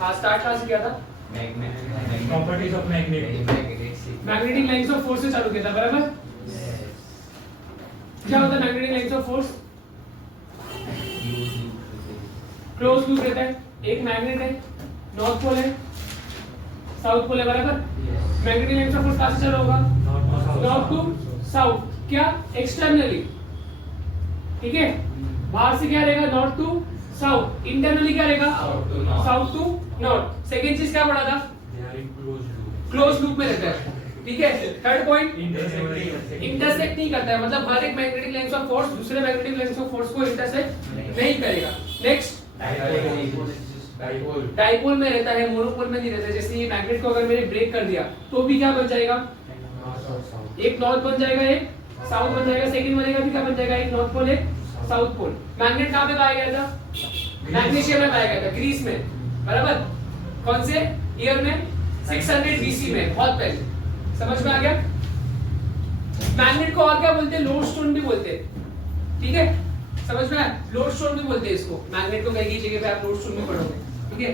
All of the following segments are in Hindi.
हाँ स्टार्ट कहाँ से किया था? Properties of magnetic lines of force से चालू किया था, बराबर? क्या होता है magnetic lines of force? Close loop रहता है, एक मैग्नेट है, नॉर्थ पोल है, साउथ पोल है, बराबर? मैग्नेटिक लाइंस ऑफ फोर्स कहाँ से चालू होगा? North to south. क्या? एक्सटर्नली, ठीक है? बाहर से क्या रहेगा? North to south. इंटरनली क्या रहेगा? South to north. सेकंड चीज क्या पढ़ा था? क्लोज लूप में रहता है, ठीक है? थर्ड पॉइंट, इंटरसेक्ट नहीं करता है, मतलब हर एक मैग्नेटिक लाइंस ऑफ फोर्स दूसरे मैग्नेटिक लाइंस ऑफ फोर्स को इंटरसेक्ट नहीं करेगा। नेक्स्ट, डाइपोल में रहता है, मोनोपोल में नहीं रहता है। जैसे ये मैग्नेट को अगर मैंने ब्रेक कर दिया तो भी क्या बन जाएगा? एक नॉर्थ बन जाएगा, एक साउथ बन जाएगा। सेकंड बनेगा भी क्या बन जाएगा? एक नॉर्थ पोल, एक साउथ पोल। मैग्नेट कहाँ पे पाया गया था? मैग्नीशियम में पाया गया था, ग्रीस में, बराबर? कौन से ईयर में? 600 BC में, बहुत पहले। समझ में आ गया? मैग्नेट को और क्या बोलते हैं? लोडस्टोन भी बोलते हैं, ठीक है? समझ में आया? लोडस्टोन भी बोलते हैं इसको। मैग्नेट को कहीं की जगह पे आप लोडस्टोन भी पढ़ोगे, ठीक है?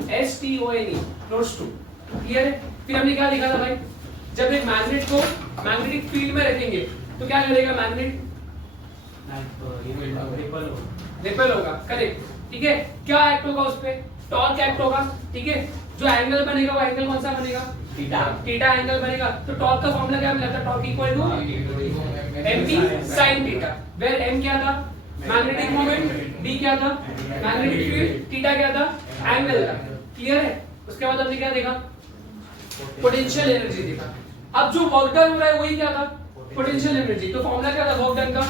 LOADSTONE, lodestone. क्लियर है? फिर हमने क्या लिखा था भाई? जब एक मैग्नेट को मैग्नेटिक फील्ड में रखेंगे तो क्या करेगा मैग्नेट? रिपेल होगा, करेक्ट, ठीक है? क्या एक्ट होगा उस पे? टॉर्क एक्ट होगा, ठीक है? जो एंगल बनेगा वो एंगल कौन सा बनेगा? थीटा एंगल बनेगा। तो टॉर्क का फॉर्मूला क्या मिला था? Torque equal to mp sin theta, where m क्या था? मैग्नेटिक मोमेंट, d क्या था? मैग्नेटिक फील्ड, थीटा क्या था? एंगल था। क्लियर है? उसके बाद हमने क्या देखा? पोटेंशियल एनर्जी देखा। अब जो वर्क डन हो रहा है वही क्या था? Potential energy. तो फॉर्मूला क्या था वर्क डन का?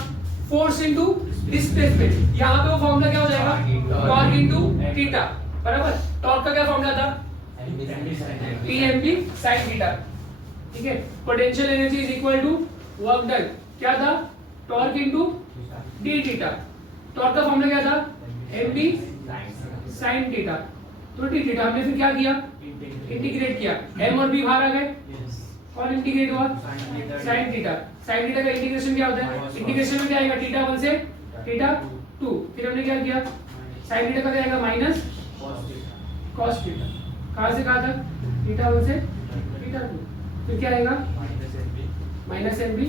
Force into displacement. यहां पे वो फॉर्मूला क्या हो जाएगा? टॉर्क इनटू थीटा, बराबर? टॉर्क का क्या फॉर्मूला था? Tmp sin थीटा, ठीक है? Potential energy is equal to work done, क्या था? Torque into d theta. Torque का फॉर्मूला क्या था? mp sin theta. तो d थीटा हमने फिर क्या किया? इंटीग्रेट किया। m और b बाहर आ गए, और इंटीग्रेट हुआ sin थीटा। sin थीटा का इंटीग्रेशन क्या होता है? इंटीग्रेशन में क्या आएगा? थीटा 1 से थीटा 2। फिर हमने क्या किया? sin थीटा का क्या आएगा? Minus cos theta. कहां से कहां तक? थीटा 1 से थीटा 2। फिर क्या आएगा? Minus mb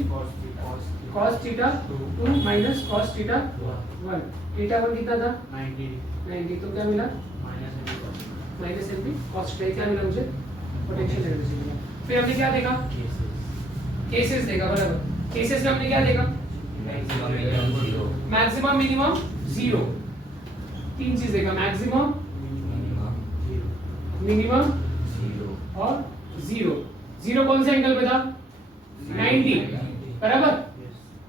cos theta 2 minus cos theta 1। Theta 1 कितना था? 90। तो क्या मिला? Minus mb cos theta. क्या मिला मुझे? पोटेंशियल एनर्जी मिला। फिर हमने क्या देखा? केसेस देखा, बराबर? केसेस में हमने क्या देखा? Maximum, minimum, zero. तीन चीज देखा, मैक्सिमम, मिनिमम और जीरो। जीरो कौन से एंगल पे था? 90, बराबर?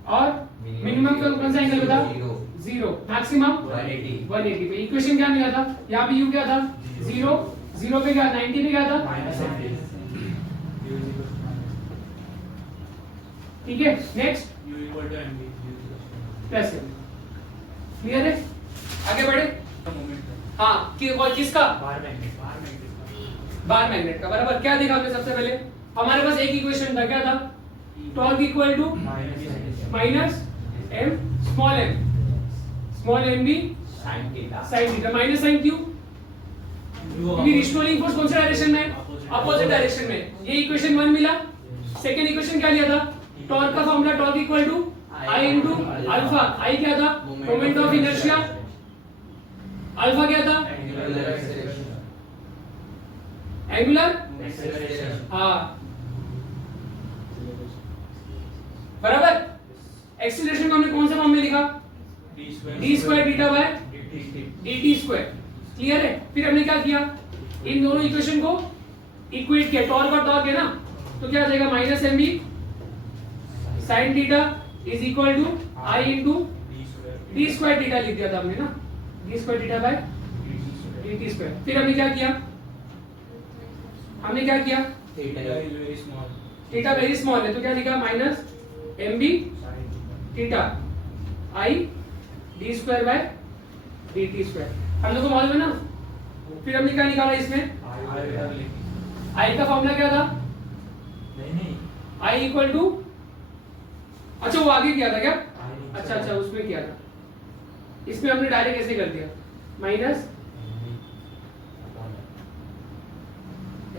और मिनिमम कौन सा एंगल पे था? जीरो। मैक्सिमम 180 पे। इक्वेशन क्या मिला था? यहाँ पे u क्या था? जीरो। जीरो पे क्या? 90 पे क्या था? ठीक है? Next, plus. क्लियर है? आगे बढ़े। हाँ, किसका? बार मैग्नेट का, बराबर? क्या देखा हमने सबसे पहले? हमारे पास एक इक्वेशन था, क्या था? Torque equal to minus m small m b sin theta. Minus sign क्यों? क्योंकि रिस्टोरिंग फोर्स कौन से डायरेक्शन में? अपोजिट डायरेक्शन में। ये इक्वेशन 1 मिला। सेकंड इक्वेशन क्या लिया था? टॉर्क का formula torque equal to I into alpha. I क्या था? Moment of inertia. अल्फा क्या था? एंगुलर, हाँ, बराबर? एक्सीलरेशन को हमने कौन से फॉर्म में लिखा? d square theta by dt square. Clear है? फिर हमने क्या किया? इन दोनों इक्वेशन को इक्वेट किया। टॉर्क और टॉर्क है ना, तो क्या आ जाएगा? Minus mb sin theta is equal to I into d square theta लिख दिया था हमने ना, d square theta by dt square. फिर हमने क्या किया? थीटा वेरी स्मॉल है, तो क्या लिखा? Minus mb theta I d square by dt square. हम लोग को मालूम है ना। फिर हमने क्या निकाला इसमें? I का फॉर्मूला क्या था? I इक्वल टू, अच्छा वो आगे किया था क्या? अच्छा उसमें किया था। इसमें हमने डायरेक्ट ऐसे कर दिया, माइनस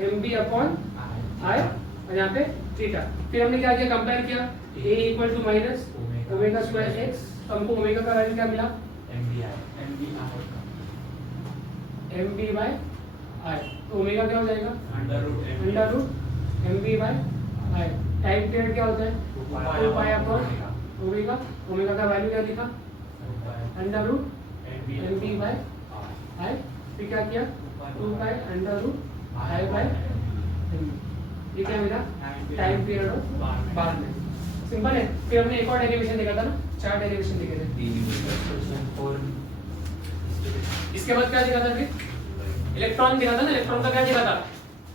mb अपॉन i और यहाँ पे थीटा। फिर हमने क्या किया, कंपेयर किया a equal to minus omega square x, तो हमको ओमेगा का वैल्यू क्या मिला mb बाय i, तो ओमेगा क्या हो जाएगा under root mb by i। Time period क्या होता है 2 पाई अपॉन ओमेगा, ओमेगा का वैल्यू क्या लिखा under root mb by i। फिर क्या किया 2 pi under root i by mb, ये क्या मिला टाइम पीरियड ऑफ बाद में। सिंपल है। फिर हमने एक और डेरिवेशन देखा था ना, 4 डेरिवेशन देखे थे। इसके बाद क्या देखा था, फिर इलेक्ट्रॉन देखा था ना। इलेक्ट्रॉन का क्या देखा था,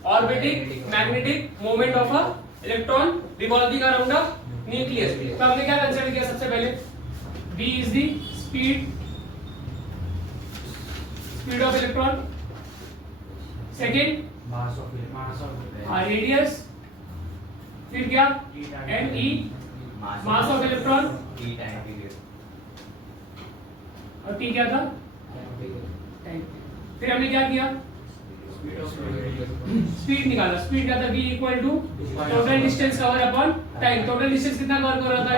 orbiting magnetic moment of a electron revolving around a nucleus. तो हमने क्या कंसीडर किया, सबसे पहले v is the speed of electron, second mass of radius, फिर क्या me मास ऑफ इलेक्ट्रॉन, और t क्या था टाइम। फिर हमने क्या किया स्पीड निकाला। स्पीड क्या था v equal to total distance cover upon time. Total distance कितना कवर कर रहा था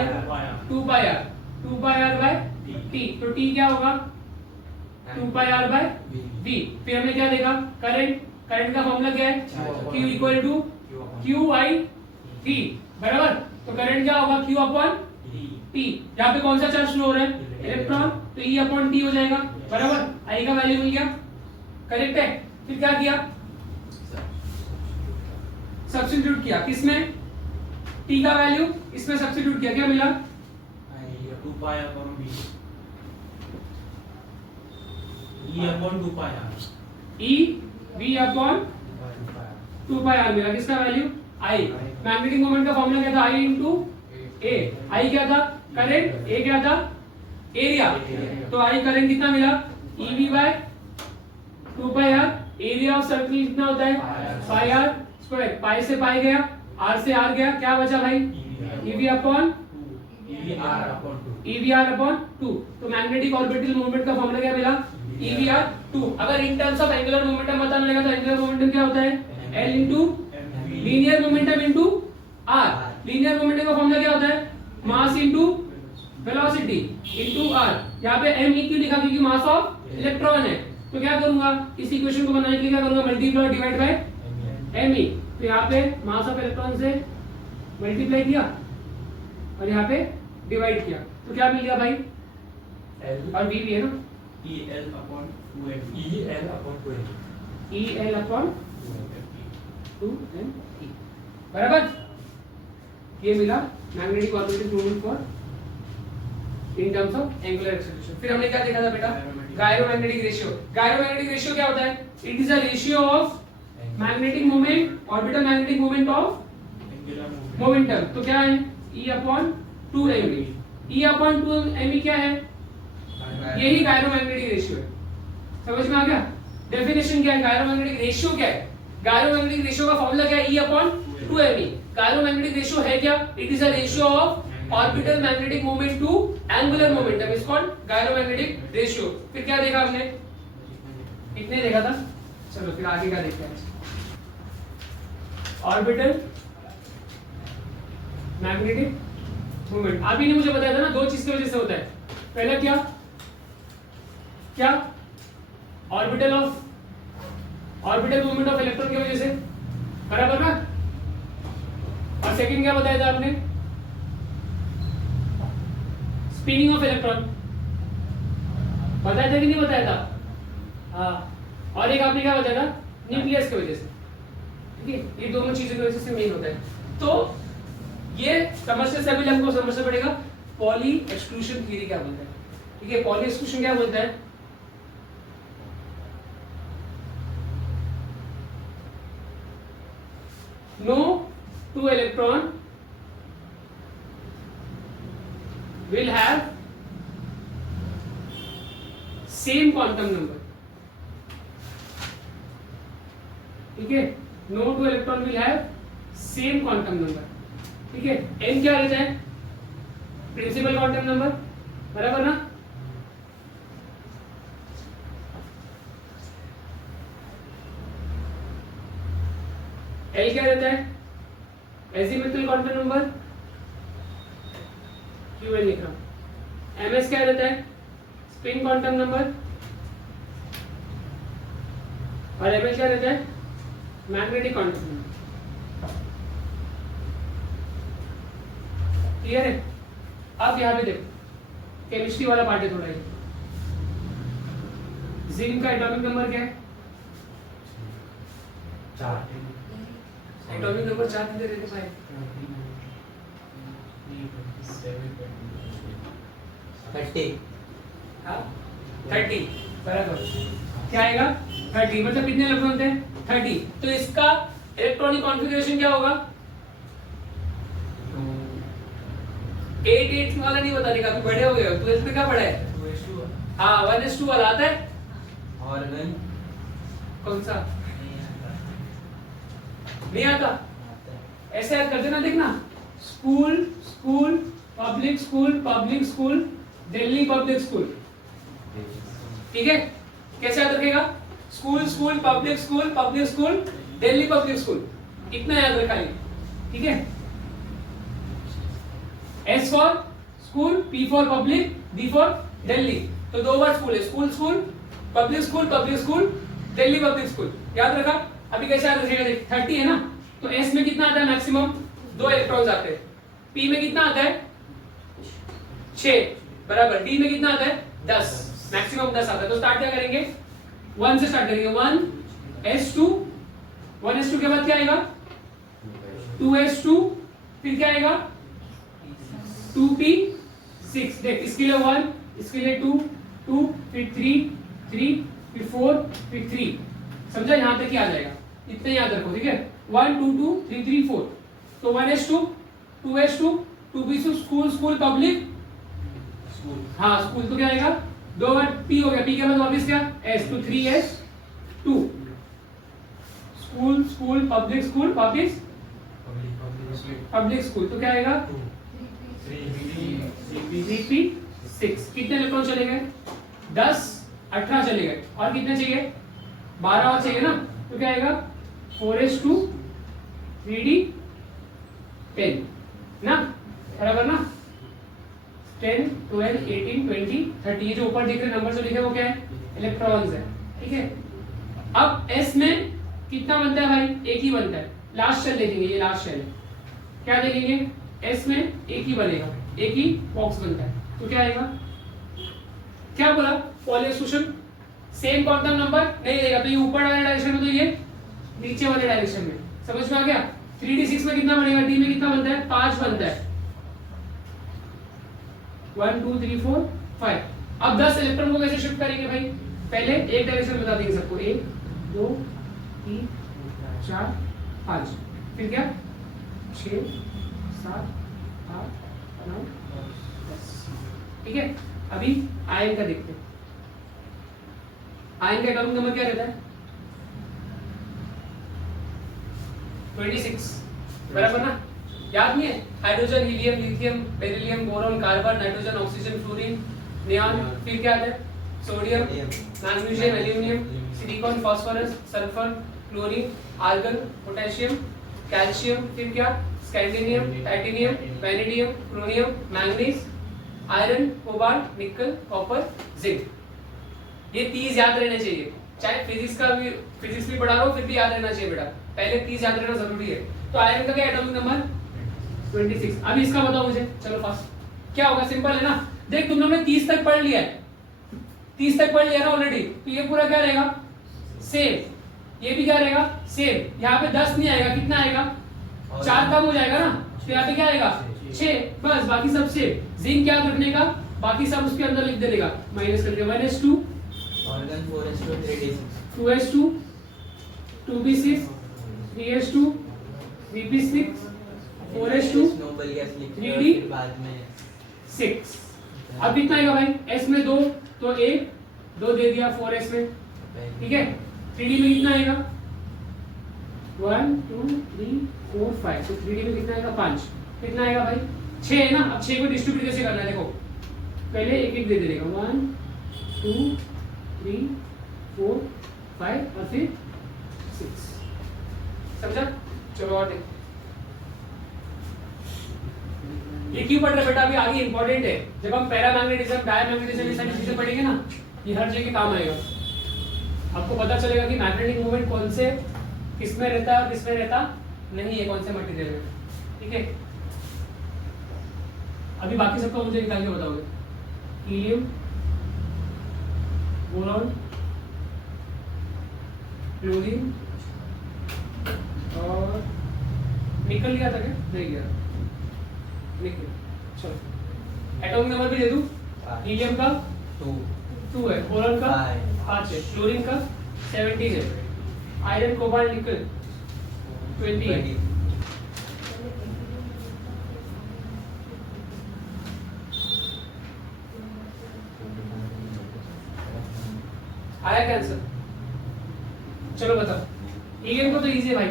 2 पाई r बाय t, तो t क्या होगा 2 पाई r बाय v। फिर हमने क्या देखा करंट, करंट का फॉर्मूला क्या है q equal to q i t, बराबर। तो करंट क्या होगा q अपॉन t, यहाँ पे कौन सा चार्ज फ्लो हो रहा है इलेक्ट्रॉन, तो e अपॉन t हो जाएगा, बराबर। i का वैल्यू मिल गया, करेक्ट है। फिर क्या किया सब्स्टिट्यूट किया, किसमें t का वैल्यू इसमें सब्स्टिट्यूट किया, क्या मिला 2 pi upon b e upon 2 पाई r e v अपॉन 2 पाई r मिला। किसका वैल्यू i। मैग्नेटिक मोमेंट का फॉर्मूला क्या था i इंटू a। i क्या था करंट, a क्या था एरिया, तो i करंट कितना मिला ev by 2 pi r। Area of circle कितना होता है पाई r स्क्वायर, पाई से पाई गया, r से r गया, क्या बचा भाई ev अपॉन EVR अपॉन 2। तो मैग्नेटिक ऑर्बिटल मूवमेंट का फॉर्मूला क्या मिला EVR 2। अगर in terms of angular momentum बताना लगा तो एंगुलर मोमेंटम क्या होता है L into linear momentum into R। Linear momentum का फॉर्मूला क्या होता है mass into velocity into R। यहाँ पे m क्यों लिखा, क्योंकि मास ऑफ इलेक्ट्रॉन है। तो क्या करूंगा इस इक्वेशन को बनाने के लिए क्या करूंगा मल्टीप्लाई डिवाइड बाय me। तो यहाँ पे मास ऑफ इलेक्ट्रॉन से मल्टीप्लाई किया और यहाँ पे डिवाइड किया, तो क्या मिल गया भाई L और v भी है ना EL upon 2m EL upon 2m, बराबर। ये मिला magnetic orbital movement for in terms of angular acceleration. फिर हमने क्या देखा था बेटा गायरोमैग्नेटिक रेशियो। गायरोमैग्नेटिक रेशियो क्या होता है, it is a ratio of magnetic moment orbital magnetic moment of momentum. तो क्या है E upon 2me। E upon 2me क्या है, यही गायरोमैग्नेटिक रेशियो है। समझ में आ गया, डेफिनेशन क्या है गायरोमैग्नेटिक रेशियो क्या है। गायरोमैग्नेटिक रेशियो का फॉर्मूला क्या है E upon 2me। Gyromagnetic ratio है क्या, it is a ratio of orbital magnetic moment to angular momentum, is called gyromagnetic ratio. फिर क्या देखा हमने, कितने देखा था, चलो फिर आगे क्या देखते हैं। ऑर्बिटल मैग्नेटिक मोमेंट, अभी ने मुझे बताया था ना दो चीज की वजह से होता है। पहला क्या क्या ऑर्बिटल मूवमेंट ऑफ इलेक्ट्रॉन की वजह से, बराबर ना। और सेकंड क्या बताया था आपने, स्पिनिंग ऑफ इलेक्ट्रॉन, बताया था कि नहीं बताया था, हाँ। और एक आपने क्या बताया था न्यूक्लियस की वजह से, ठीक है। ये दोनों चीजों की वजह से मेन होता है। तो ये समझने से पहले हमको समझना पड़ेगा पॉली एक्सक्लूशन थ्योरी क्या बोलता है, ठीक है। पॉली एक्सक्लूशन क्या बोलता है, no two electron will have same quantum number, ठीक है। No two electron will have same quantum number, ठीक है। n क्या रहता है प्रिंसिपल क्वांटम नंबर, बराबर ना। L क्या रहता है? एजिमुथल क्वांटम नंबर, QN लिख रहा हूं। MS क्या रहता है? स्पिन क्वांटम नंबर, और ML क्या रहता है? Magnetic quantum number. क्लियर है? अब यहाँ पे देखो, केमिस्ट्री वाला पार्ट है थोड़ा ये। जिंक का एटॉमिक नंबर क्या है? 4 एटॉमिक नंबर 4 कितने रहते हैं भाई? 30 हाँ 30 बराबर। क्या आएगा? 30 मतलब कितने इलेक्ट्रॉन थे? 30। तो इसका इलेक्ट्रॉनिक कॉन्फ़िगरेशन क्या होगा? 8 वाला नहीं बताने का, बड़े हो गए हो। 12th में क्या पढ़ा है? 2s2 हाँ 1s2 वाला आता है। ऑर्गन कौन सा? नहीं आता। ऐसे याद करते ना, देखना, school school public school Delhi public school. ठीक है, कैसे याद रखेगा? School school public school Delhi public school, इतना याद रखा है। ठीक है, S for school, P for public, D for Delhi. तो दो बार स्कूल है, school public school Delhi public school, याद रखा। अभी कैसे याद रखेगा? देख 30 है ना, तो S में कितना आता है? मैक्सिमम 2 इलेक्ट्रॉन्स आते हैं। P में कितना आता है? 6 बराबर। D में कितना आता है? 10, मैक्सिमम 10 आता है। तो स्टार्ट क्या करेंगे? 1 से स्टार्ट करेंगे। 1s2 के बाद क्या आएगा? 2s2, फिर क्या आएगा? 2p6। देख, इसके लिए 1, इसके लिए 2, फिर 3, फिर 4, फिर 3। समझा? यहां तक ही आ जाएगा, इतने याद रखो। ठीक है, 1 2 2 3 3 4। तो 1s2, 2s2, 2p2 school public school. हाँ स्कूल। तो क्या आएगा? 2 बार p हो गया, p के बाद वापस क्या? s, तो 3s2 स्कूल पब्लिक वापस पब्लिक स्कूल। तो क्या आएगा? 3p6। कितने इलेक्ट्रॉन चले गए? 10 18 चले गए, और कितने चाहिए? 12 और चाहिए ना। तो क्या आएगा? 4s2 3d10 ना, बराबर ना। 10 12 18 20 30, ये जो ऊपर दिख रहे नंबर जो लिखे वो क्या है? इलेक्ट्रॉन्स है। ठीक है, अब S में कितना बनता है भाई? एक ही बनता है। लास्ट शेल देखेंगे, ये लास्ट शेल है। क्या देखेंगे? S में एक ही बनेगा, एक ही बॉक्स बनता है। तो क्या आएगा? क्या बोला? पॉलीसोशन सेम क्वांटम नंबर नहीं देगा, तो ये ऊपर वाले डायरेक्शन में, तो ये नीचे वाले डायरेक्शन में। समझ में आ गया? 3d6 में कितना बनेगा? D में कितना बनता है? 5 बनता है। 1 2 3 4 5। अब 10 इलेक्ट्रॉन को कैसे शिफ्ट करेंगे भाई? पहले एक डायरेक्शन बता देंगे सबको, 1 2 3 4 5, फिर क्या? 6 7 8 9 10। ठीक है, अभी आयन का देखते हैं। आयन का एटॉमिक नंबर क्या रहता है? 26 बराबर ना। याद नहीं है? Hydrogen, helium, lithium, beryllium, boron, carbon, nitrogen, oxygen, fluorine, neon, फिर क्या आता है? Sodium, magnesium, aluminium, silicon, phosphorus, sulphur, chlorine, argon, potassium, calcium, फिर क्या? Scandium, titanium, vanadium, chromium, manganese, iron, cobalt, nickel, copper, zinc. ये 30 याद रहने चाहिए। चाहे फिजिक्स भी पढ़ा रहा हो, फिर भी याद रहना चाहिए बेटा। पहले 30 याद रहना जरूरी है। तो आयरन का क्या एटॉमिक नंबर? 26। अभी इसका बताओ मुझे, चलो फास्ट। क्या होगा? सिंपल है ना। देख, तुम लोगों ने 30 तक पढ़ लिया है, 30 तक पढ़ लिया ना ऑलरेडी। तो ये पूरा क्या रहेगा? सेम। ये भी क्या रहेगा? सेम। यहाँ पे 10 नहीं आएगा, कितना आएगा? 4 कम हो जाएगा ना, तो यहाँ पे क्या आएगा? 6। बस, बाकी सब सेम। जिंक याद रखने का, बाकी सब उसके अंदर लिख देने का, माइनस करके। 1s2 organ 4s2 3d6 2s2 2p6 3s2 3p6 4s2 noble gas लिख 3d बाद में 6। अब कितना आएगा भाई? S में 2, तो 1 2 दे दिया 4s में। ठीक है, 3d में कितना आएगा? 1 2 3 4 5। तो 3d में कितना आएगा? 5। कितना आएगा भाई? 6 है ना। अब 6 को डिस्ट्रीब्यूट कैसे करना है? देखो, पहले एक एक दे देगा। 1 2 3 4 5 और फिर 6। समझा? चलो और देखो, ये क्यों पढ़ रहे बेटा, अभी आगे इंपॉर्टेंट है। जब हम पैरामैग्नेटिज्म, डायमैग्नेटिज्म ये सारी चीजें पढ़ेंगे ना, ये हर जगह काम आएगा। आपको पता चलेगा कि मैग्नेटिक मोमेंट कौन से किस में रहता है और किस में रहता नहीं है, कौन से मटेरियल में। ठीक है, अभी बाकी सबका मुझे निकाल के बताओगे। हीलियम, बोरॉन, क्लोरीन और निकल गया था क्या? नहीं गया निकल। चलो एटॉमिक नंबर भी दे दूं। हीलियम का 2 है, बोरॉन का 5 है, क्लोरीन का 17 है, आयरन, कोबाल्ट, निकल 20 है। आया क्या आंसर? चलो बताओ। हीलियम को तो इजी है भाई,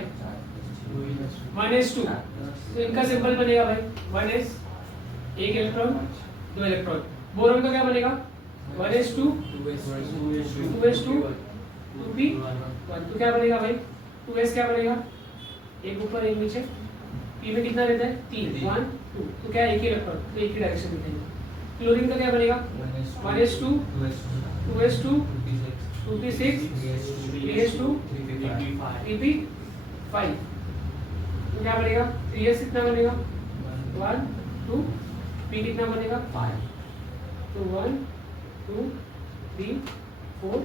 1s2, तो इनका सिंबल बनेगा भाई 1s, 1 इलेक्ट्रॉन 2 इलेक्ट्रॉन। बोरॉन का क्या बनेगा? 1s2, 2s2, 2p, 1, तो क्या बनेगा भाई? 2s क्या बनेगा? एक ऊपर एक नीचे। p में कितना रहता है? 3, 1 2, तो क्या एक ही इलेक्ट्रॉन, तो एक ही डायरेक्शन में जाएंगे। क्लोरीन का क्या बनेगा? 1s2, 2s2, 2p6, 3s2, 3p5, तो क्या बनेगा? 3s कितना बनेगा? 1 2, p कितना बनेगा? 5, तो 1 2 3 4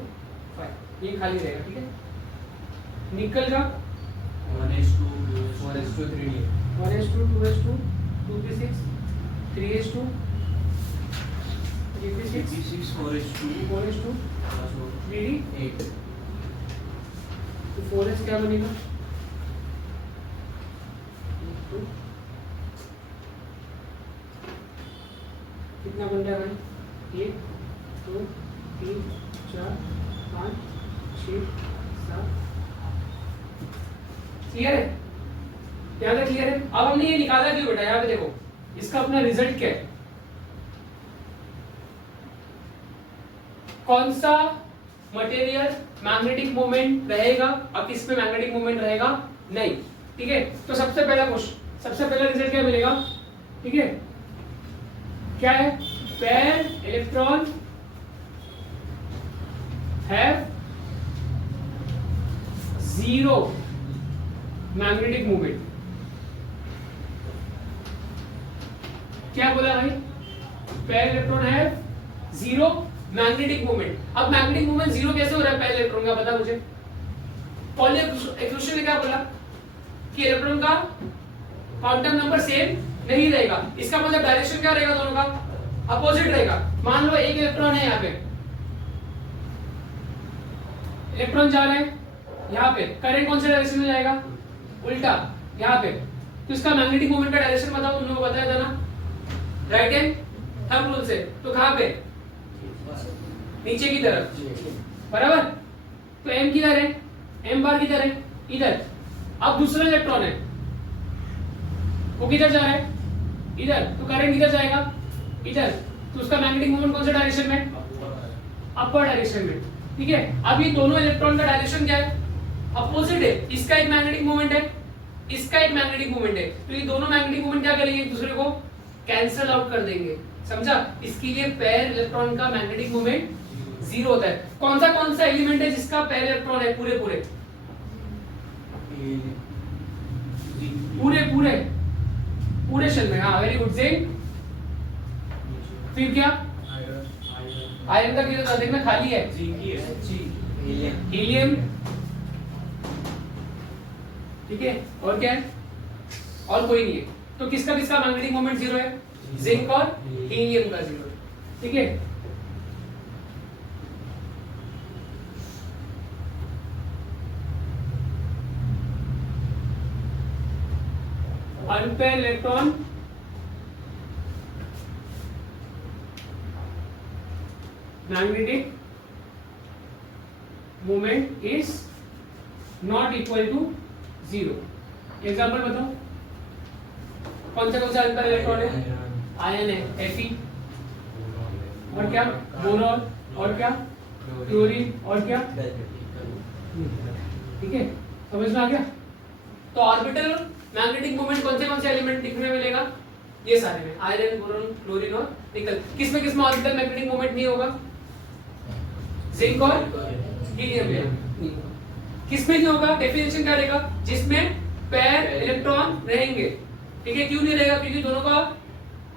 5, ये खाली रहेगा। ठीक है, निकल का 1s2, 4s2, 3d, 1s2, 2s2, 2p6, 3s2, 3p6, 4s2, 3d, 8, तो 4s क्या बनेगा? 2, कितना बन रहा है भाई? 1 2 3 4 5 6 7। क्लियर है? यहाँ तक क्लियर है? अब हमने ये निकाला क्यों बेटा? यहाँ पे देखो, इसका अपना रिजल्ट क्या है? कौन सा मटेरियल मैग्नेटिक मोमेंट रहेगा और किस में मैग्नेटिक मोमेंट रहेगा नहीं। ठीक है, तो सबसे पहला क्वेश्चन, सबसे पहला रिजल्ट क्या मिलेगा? ठीक है, क्या है? Pair electron have 0 magnetic moment. क्या बोला भाई? Pair electron have 0 magnetic moment. अब मैग्नेटिक मोमेंट 0 कैसे हो रहा है पेयर इलेक्ट्रॉन का? पता मुझे। पॉली एक्सक्लूशन ने क्या बोला कि इलेक्ट्रॉन का क्वांटम नंबर सेम नहीं रहेगा। इसका मतलब डायरेक्शन क्या रहेगा? दोनों का अपोजिट रहेगा। मान लो एक इलेक्ट्रॉन है यहाँ पे, इलेक्ट्रॉन जा रहे हैं यहाँ पे, करंट कौन से डायरेक्शन में जाएगा? उल्टा यहाँ पे। तो इसका मैग्नेटिक मोमेंट का डायरेक्शन बताओ, तुम लोगों को बताया था ना राइट हैंड थंब रूल से। तो कहाँ पे? नीचे की तरफ, बराबर। तो m किधर है? m बार किधर है? इधर। अब दूसरा इलेक्ट्रॉन है, वो किधर जा रहा है? इधर। तो करंट किधर जाएगा? इधर। तो उसका मैग्नेटिक मोमेंट कौन से डायरेक्शन में? अपर डायरेक्शन में। ठीक है, अब ये दोनों इलेक्ट्रॉन का डायरेक्शन क्या है? अपोजिट है। इसका एक मैग्नेटिक मोमेंट है, इसका एक मैग्नेटिक मोमेंट है, तो ये दोनों मैग्नेटिक मोमेंट क्या करेंगे? एक दूसरे को कैंसिल आउट कर देंगे। समझा? इसके लिए पेयर इलेक्ट्रॉन का मैग्नेटिक मोमेंट 0 होता है। कौन सा एलिमेंट है जिसका पेयर इलेक्ट्रॉन है? पूरे पूरे पूरे पूरे पूरे शेल में। हाँ, वेरी गुड। जिंक, फिर क्या? आयरन का किधर? देखना खाली है। हीलियम, ठीक है, और क्या है? और कोई नहीं है। तो किसका किसका मैग्नेटिक मोमेंट 0 है? जिंक और हीलियम का 0। ठीक है, unpaired electron magnetic moment is not equal to 0। Example बताओ, कौन सा अनपेयर इलेक्ट्रॉन है? आयन है, Fe, और क्या? बोरॉन, और क्या? क्लोरीन, और क्या? ठीक है, समझ में आ गया? तो ऑर्बिटल मैग्नेटिक मोमेंट कौन से एलिमेंट दिखने में मिलेगा? ये सारे में, आयरन, बोरॉन, क्लोरीन और निकल। किस में ऑर्बिटल मैग्नेटिक मोमेंट नहीं होगा? जिंक और हीलियम में। किस में नहीं होगा? डेफिनेशन क्या रहेगा? जिसमें पेयर इलेक्ट्रॉन रहेंगे। ठीक है, क्यों नहीं रहेगा? क्योंकि दोनों का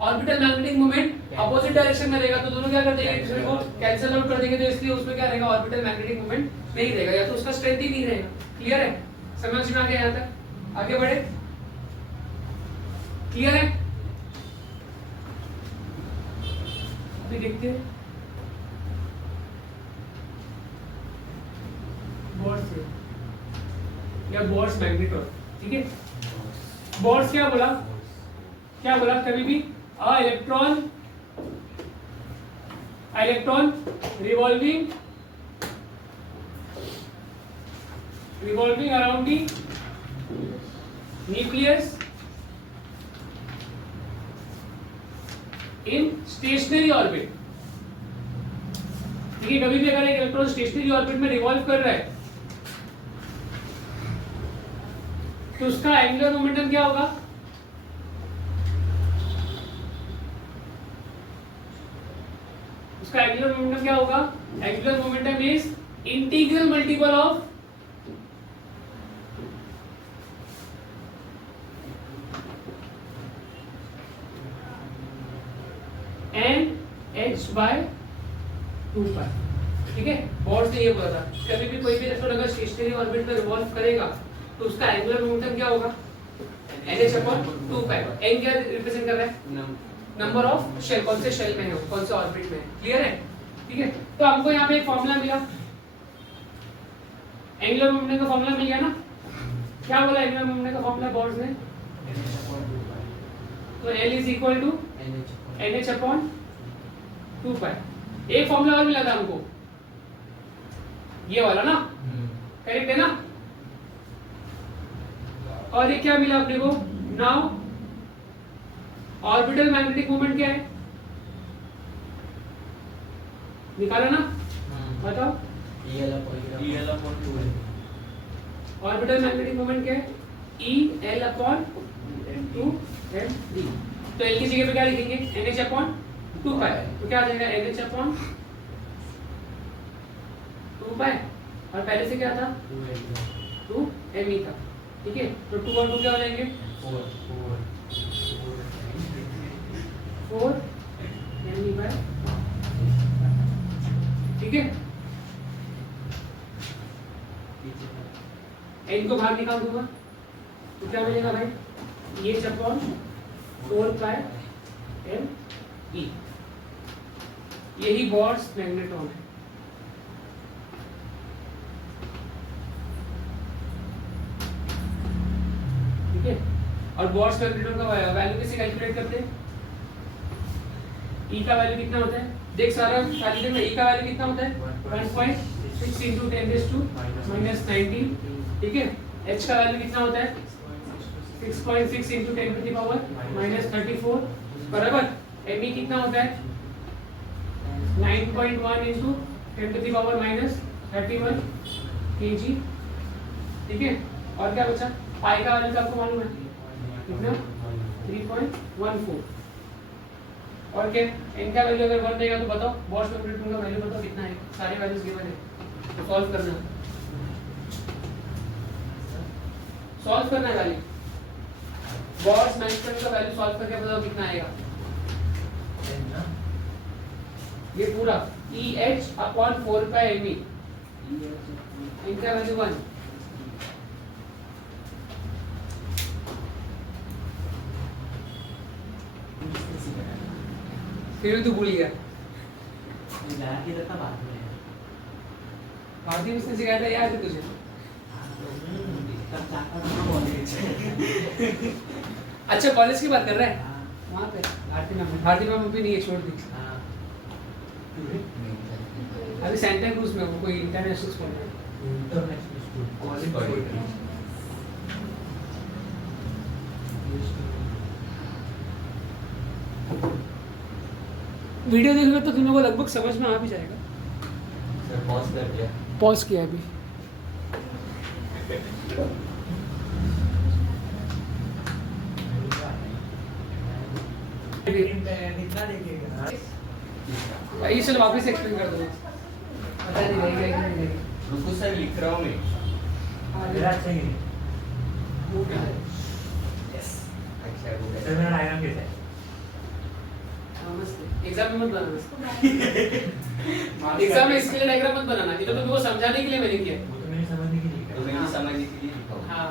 orbital magnetic moment opposite direction में रहेगा, तो दोनों क्या कर देंगे, एक दूसरे को कैंसिल आउट कर देंगे, तो इसलिए उसमें क्या रहेगा? ऑर्बिटल मैग्नेटिक मोमेंट नहीं रहेगा, या तो उसका स्ट्रेंथ ही नहीं रहेगा। क्लियर है? समझ में आ गया? यहाँ तक आगे बढ़े? क्लियर है? अभी देखते हैं बोर्स या बोर्स मैग्नेटोर। ठीक है, बोर्स क्या बोला? कभी भी electron revolving around the nucleus in stationary orbit। ठीक है, कभी भी अगर एक इलेक्ट्रॉन स्टेशनरी ऑर्बिट में रिवॉल्व कर रहा है तो उसका एंगुलर मोमेंटम क्या होगा? उसका एंगुलर मोमेंटम क्या होगा? Angular momentum is integral multiple of NH/2π। ठीक है, बोर्ड से ये बोला था कभी भी कोई भी इलेक्ट्रॉन अगर स्टेशनरी ऑर्बिट में रिवॉल्व करेगा तो उसका एंगुलर मोमेंटम क्या होगा? NH/2π। n क्या रिप्रेजेंट कर रहा है? नंबर ऑफ शेल, कौन से शेल में है, कौन से ऑर्बिट में है। क्लियर है? ठीक है, तो हमको यहाँ पे एक फॉर्मूला मिला, एंगुलर मोमेंटम का फॉर्मूला मिल गया ना। क्या बोला एंगुलर मोमेंटम का फॉर्मूला बोर्ड ने? तो L is equal to NH/2π। एक फॉर्मूला और मिला था हमको, ये वाला ना, करेक्ट है ना। और ये क्या मिला अपने को? नाउ ऑर्बिटल मैग्नेटिक मोमेंट क्या है? निकाला ना, बताओ। ऑर्बिटल मैग्नेटिक मोमेंट क्या है? EL/2mv। तो L की जगह पे क्या लिखेंगे? NH/2π। तो क्या आ जाएगा? NH/2π। और पहले से क्या था? 2me था। ठीक है, तो 2 और 2 क्या हो जाएंगे? 4me/। ठीक है, n को बाहर निकाल दूंगा तो क्या मिलेगा भाई? EH/4πme। यही बोर्स मैग्नेट्रॉन है। ठीक है, और बोर्स मैग्नेट्रॉन का वैल्यू कैसे कैलकुलेट करते हैं? E का वैल्यू कितना होता है? देख सारा खाली देख, E का वैल्यू कितना होता है? 1.6 into 10⁻⁻19। ठीक है, H का वैल्यू कितना होता है? 6.6 into 10⁻⁻34। बराबर। Me कितना होता है? 9.1 into 10⁻⁻31 kg। ठीक है, और क्या बचा? पाई का वैल्यू आपको मालूम है कितना? 3.14। और क्या? n का वैल्यू अगर 1 रहेगा तो बताओ बोर्स मैग्नेट्रॉन का वैल्यू बताओ कितना है? सारे वैल्यूज गिवन है, तो सॉल्व करना है। वैल्यू बोर्स मैग्नेट्रॉन का वैल्यू सॉल्व करके बताओ कितना आएगा? ये पूरा EH/4πme। इनका वैल्यू 1। फिर तू भूल गया। भारतीय उसने सिखाया था, याद है तुझे? अच्छा, कॉलेज की बात कर रहा है? वहाँ पे भारतीय मैम भी नहीं है, छोड़ दी। अभी सेंटा क्रूज में वो कोई इंटरनेशनल स्कूल है। वीडियो देखोगे तो तुम लोगों को लगभग समझ में आ भी जाएगा। पॉज कर दिया, पॉज किया अभी। भी कितना देखेगा? भाई चल वापस एक्सप्लेन कर दो पता नहीं रहेगा कि नहीं रहेगा रुको सर लिख रहा हूँ मैं। मेरा अच्छा ही नहीं। वो क्या है अच्छा वो सर मेरा डायग्राम कैसा है? एग्जाम में मत बनाना एग्जाम में इसके लिए डायग्राम मत बनाना ये तो तुमको समझाने के लिए मैंने किया वो तो मैंने समझने के लिए तो किया। मैंने समझने के लिए लिखा हूँ। हाँ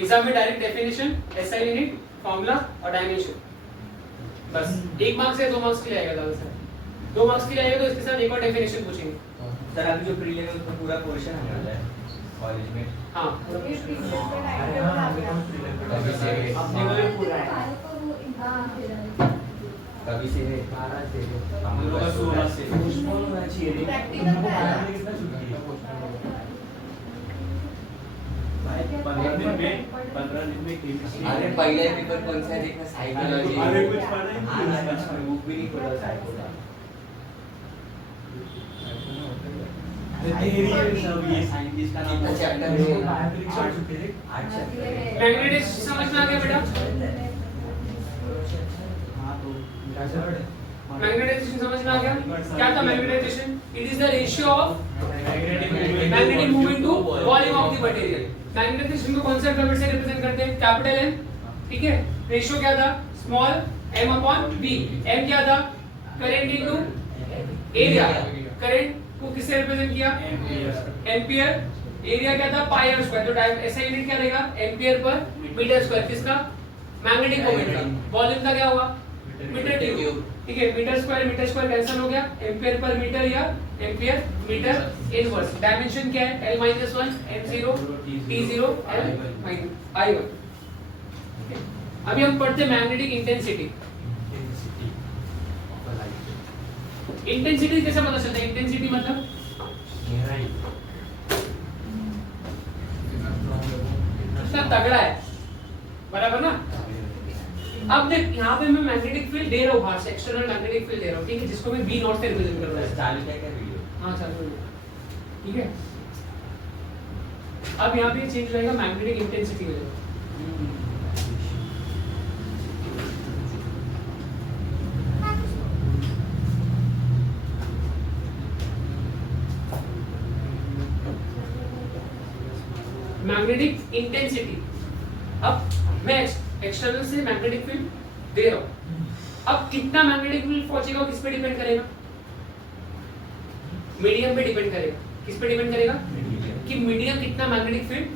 एग्जाम में direct definition SI unit formula और डायमेंशन बस 1 मार्क्स या 2 मार्क्स के लिए आएगा ज्यादा से 2 मार्क्स के लिए आएगा तो इसके साथ एक और डेफिनेशन पूछेंगे सर अभी जो प्रीलिम है उसमें पूरा पोर्शन आने वाला है कॉलेज में। हाँ अरे हाँ, अभी तो freelance पे कभी से अपने को भी पूरा है। कभी से है 12 से हम लोग का 16 से पोस्टपोन होना चाहिए रे। Practical तुमको का है। पता नहीं कितना छुट्टी है? 15 दिन में केमिस्ट्री अरे पहले पेपर कौन सा है देखना साइकोलॉजी। अरे कुछ पढ़ा ही नहीं। हाँ ना कुछ बुक भी नहीं खोला साइको का। तेरी ये सब ये साइंटिस्ट का नाम कितना चैप्टर तुमको है? बायोफिजिक्स और छुट्टी रे। 8 चैप्टर है। मैग्नेटिक्स समझ में आ गया बेटा हाँ तो क्या सर? मैग्नेटाइजेशन समझ में आ गया क्या था magnetisation it is the ratio of magnetic magnetic movement to volume of the material magnetisation को कौन से अल्फाबेट से रिप्रेजेंट करते हैं कैपिटल एम ठीक है रेशियो क्या था small m upon v m क्या था करंट इनटू एरिया करंट को किससे रिप्रेजेंट किया एम्पियर एरिया क्या था पाई आर स्क्वायर तो ऐसा यूनिट क्या रहेगा एम्पियर पर मीटर स्क्वायर किसका मैग्नेटिक मोमेंट का वॉल्यूम का क्या हुआ मीटर क्यूब ठीक है मीटर स्क्वायर कैंसिल हो गया एम्पियर पर मीटर या एम्पियर मीटर इनवर्स डायमेंशन क्या है l - 1 m0 t0 l - i1 अभी हम पढ़ते हैं मैग्नेटिक इंटेंसिटी इंटेंसिटी कैसे पता चलता है इंटेंसिटी मतलब कितना तगड़ा है बराबर ना अब देख यहाँ पे मैं मैग्नेटिक फील्ड दे रहा हूँ बाहर से एक्सटर्नल मैग्नेटिक फील्ड दे रहा हूँ ठीक है जिसको मैं v नॉट से रिप्रेजेंट कर रहा हूँ चालू क्या क्या वीडियो? हाँ चालू है ठीक है अब यहाँ पे चेंज रहेगा मैग्नेटिक इंटेंसिटी हो जाएगा मैग्नेटिक इंटेंसिटी अब मैं एक्सटर्नल से मैग्नेटिक फील्ड दे रहा हूं अब कितना मैग्नेटिक फील्ड पहुंचेगा किस पे डिपेंड करेगा मीडियम पे डिपेंड करेगा किस पे डिपेंड करेगा कि मीडियम कितना मैग्नेटिक फील्ड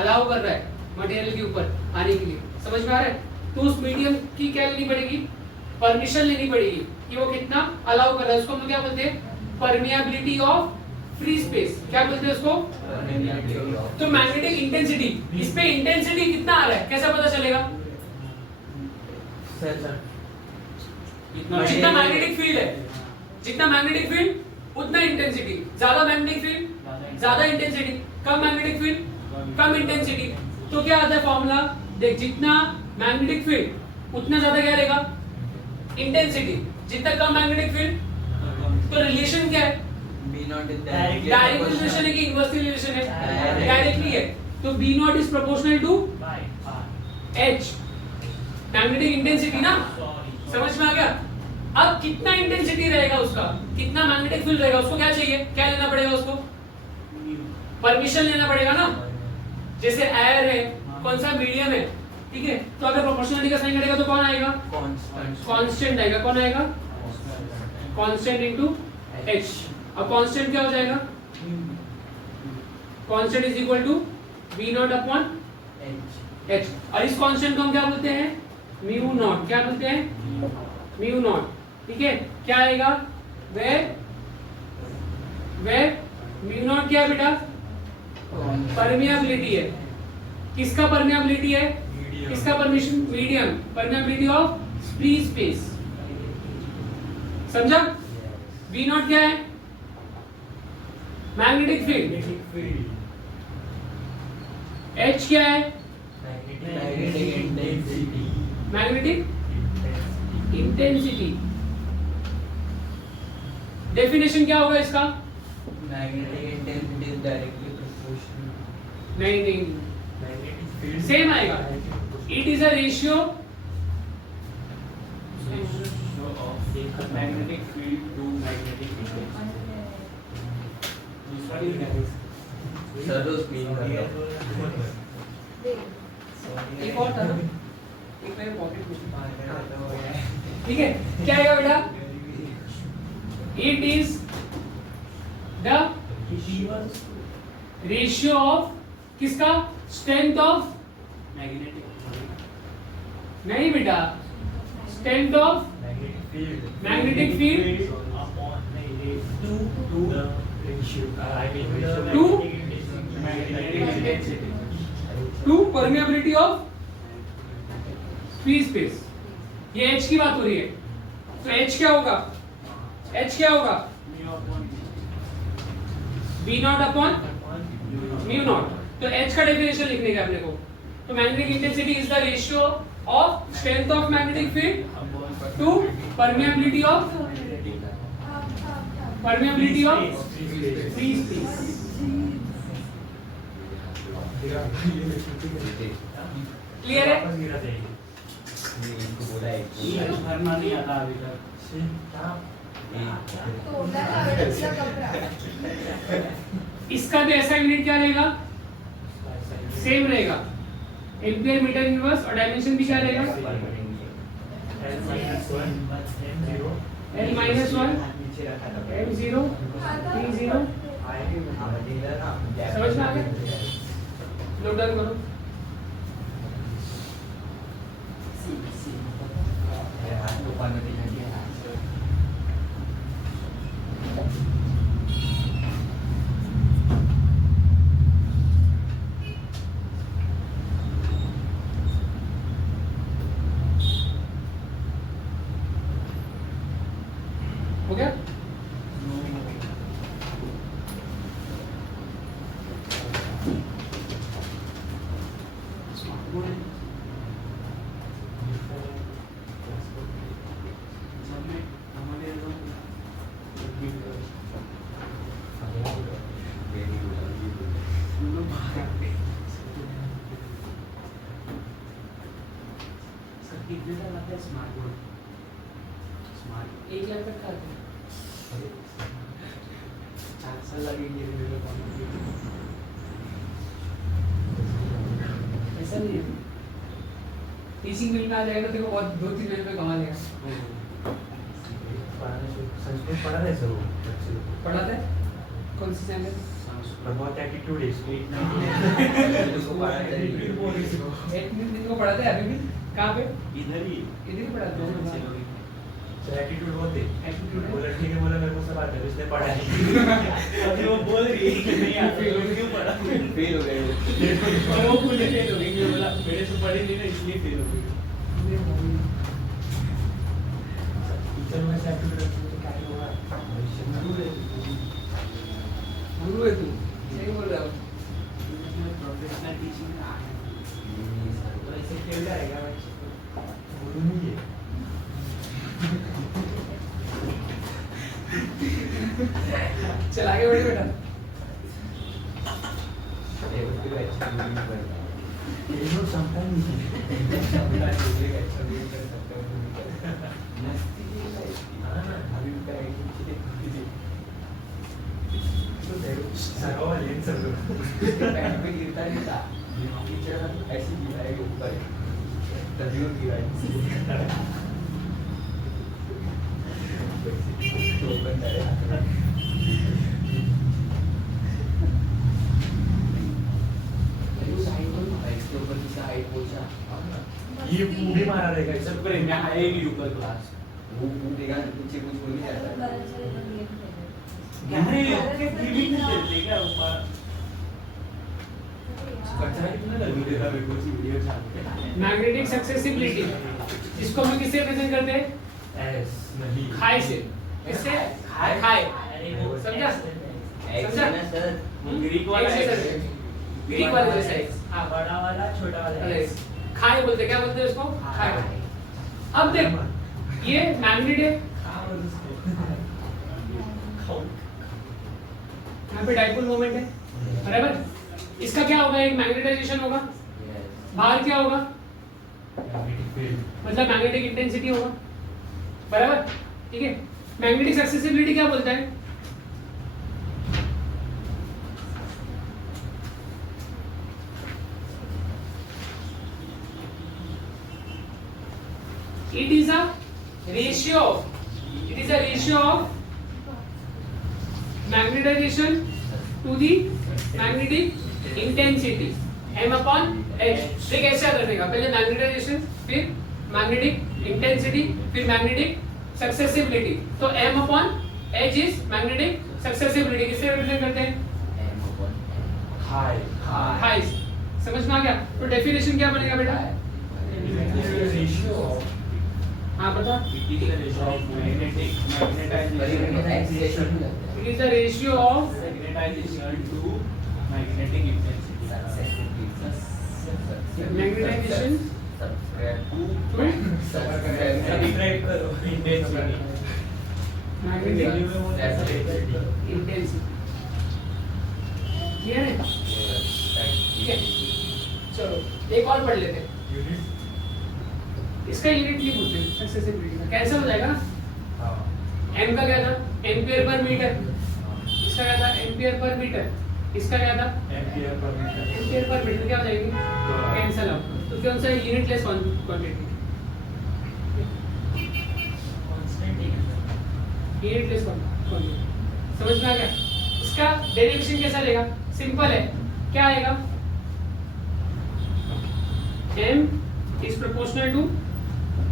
अलाउ कर रहा है मटेरियल के ऊपर आने के लिए समझ में आ रहा है तो उस मीडियम की क्या लेनी पड़ेगी परमिशन लेनी पड़ेगी कि वो कितना अलाउ कर रहा है उसको हम लोग क्या बोलते हैं परमिएबिलिटी ऑफ फ्री स्पेस क्या बोलते हैं उसको तो मैग्नेटिक इंटेंसिटी इस पे इंटेंसिटी कितना आ रहा है कैसे पता चलेगा सर जितना मैग्नेटिक फील्ड है जितना मैग्नेटिक फील्ड उतना इंटेंसिटी ज्यादा मैग्नेटिक फील्ड ज्यादा इंटेंसिटी कम मैग्नेटिक फील्ड कम इंटेंसिटी तो क्या आता है फॉर्मूला देख जितना मैग्नेटिक फील्ड उतना ज्यादा क्या रहेगा इंटेंसिटी जितना कम मैग्नेटिक फील्ड तो रिलेशन क्या है डायरेक्ट रिलेशन है कि इनवर्सली रिलेशन है डायरेक्टली है तो b not is proportional to h magnetic intensity ना समझ में आ गया अब कितना इंटेंसिटी रहेगा उसका कितना मैग्नेटिक फील्ड रहेगा उसको क्या चाहिए क्या लेना पड़ेगा उसको परमिशन लेना पड़ेगा ना जैसे एयर है कौन सा मीडियम है ठीक है तो अगर प्रोपोर्शनलिटी का साइन करेगा तो कौन आएगा कांस्टेंट आएगा कौन आएगा कांस्टेंट इनटू h अब कांस्टेंट क्या हो जाएगा constant is equal to v not upon h और इस कांस्टेंट को हम क्या बोलते हैं म्यू नॉट क्या बोलते हैं म्यू नॉट ठीक है क्या आएगा वे म्यू नॉट क्या है बेटा परमिएबिलिटी है किसका परमिएबिलिटी है किसका permission medium permeability of free space समझा v नॉट क्या है मैग्नेटिक फील्ड h क्या है मैग्नेटिक इंटेंसिटी डेफिनेशन क्या होगा इसका नहीं सेम आएगा it is a ratio of a magnetic field to magnetic field. दूसरा भी क्या है? सर तो स्पिन कर रहा एक और था ना, एक मेरे पॉकेट में, ठीक है? क्या आएगा बेटा? It is the ratio of किसका? Strength of Magnetic नहीं बेटा, strength of magnetic field upon to the ratio. I mean ratio To magnetic intensity. to permeability of free space. ये H की बात हो रही है, तो H क्या होगा? H क्या होगा? V not upon mu not. तो H का डेफिनेशन लिखने का अपने को. तो magnetic intensity is the ratio of strength of magnetic field to permeability of free space. Clear है? वापस गिरा देंगे. इसको बोला एक ये भरना नहीं आता अभी तक. इसका भी ऐसा यूनिट क्या रहेगा? सेम रहेगा. एम्पियर मीटर इनवर्स और डायमेंशन भी क्या रहेगा? L minus 1 M0 T0. समझ में आ गया? लोड डाउन करो. हो गया? एक लाख तक का आता है. 4 साल लगेंगे मेरे को. ऐसा नहीं है. टीचिंग फील्ड में आ जाएगा तो देखो बहुत 2-3 महीने में कमा लेगा. संस्कृत पढ़ा है सर वो. पढ़ाते हैं? कौन सी चैनल? पर बहुत एटीट्यूड है इसको. 8 दिन को पढ़ाते हैं अभी भी. कहाँ पे? इधर ही पढ़ाते हैं. एटीट्यूड बहुत है. Attitude है? वो लड़की ने बोला मेरे को सब आता है उसने पढ़ा है. अभी वो बोल रही है कि नहीं आता है, क्यों पढ़ा? फेल हो गए वो. और वो खुद ही फेल हो गई. ये बोला मेरे से पढ़ी नहीं ना इसलिए फेल हो गई. टीचर में से एटीट्यूड रखते तो क्या होगा? गुरु है तू. सही बोल रहा हो. प्रोफेशनल टीचिंग में आ गया. तो ऐसे फेल जाएगा बच्चे को. गुरु नहीं है. चल आगे बढ़े बेटा. ये उसके लिए अच्छा भी नहीं करता. ये लोग समटाइम्स अपना दूसरे का अच्छा भी कर सकते हो. मस्ती की लाइफ. अभी का एक्चुअली तो देखो सरो लेन सर. पैर पे गिरता नहीं था. टीचर ऐसी गिराएगी ऊपर. तभी वो गिराएगी. तो बंदा है. इसके ऊपर किसी हाइट पहुंचा. ये भी मारा रहेगा इस सब करेंगे आएगी ऊपर क्लास. वो देखा नीचे कुछ हो नहीं जाता. अरे ओके फीलिंग नहीं देते क्या ऊपर. कचरा कितना लग रहा है मेरे को इस वीडियो चालू. मैग्नेटिक सक्सेसिबिलिटी इसको हम किससे रिप्रेजेंट करते हैं? एस नहीं. खाई से. किससे? खाई. खाई. समझा? ऐसा ना सर. ग्रीक वाला एक से है. ग्रीक वाले जैसा है. हाँ बड़ा वाला छोटा वाला अरे, है. खाई बोलते हैं. क्या बोलते हैं उसको? खाई. अब देख ये मैग्नेट है. यहाँ पे डाइपोल मोमेंट है. बराबर. इसका क्या होगा? एक मैग्नेटाइजेशन होगा. बाहर क्या होगा? Magnetic field. मतलब मैग्नेटिक इंटेंसिटी होगा. बराबर, ठीक है। मैग्नेटिक एक्सेसिबिलिटी क्या बोलता है? It is a ratio of magnetization to the magnetic intensity m upon h। देख ऐसा करने का, पहले मैग्नेटाइजेशन, फिर मैग्नेटिक इंटेंसिटी, फिर मैग्नेटिक सक्सेसिबिलिटी। तो m upon h is magnetic susceptibility. किससे रिप्रेजेंट करते हैं? हाइज। समझ में आ गया? तो डेफिनेशन क्या बनेगा बेटा? हाँ बता। It is the ratio of magnetic magnetization It is the ratio of magnetization to magnetic intensity. Magnetisation to Subscribe करो intensity. Magnetic intensity. क्लियर है? ठीक है, चलो एक और पढ़ लेते हैं। इसका यूनिट नहीं पूछते सक्सेसिबिलिटी का, कैंसिल हो जाएगा ना। m का क्या था? Ampere per metre. इसका क्या था? Ampere per metre. इसका क्या था? Ampere per meter. Ampere per metre. क्या हो जाएगी? Cancel out. तो कौन सा यूनिटलेस क्वांटिटी? Unitless quantity. समझ में आ गया? इसका डेरिवेशन कैसा लेगा? सिंपल है, क्या आएगा? m is proportional to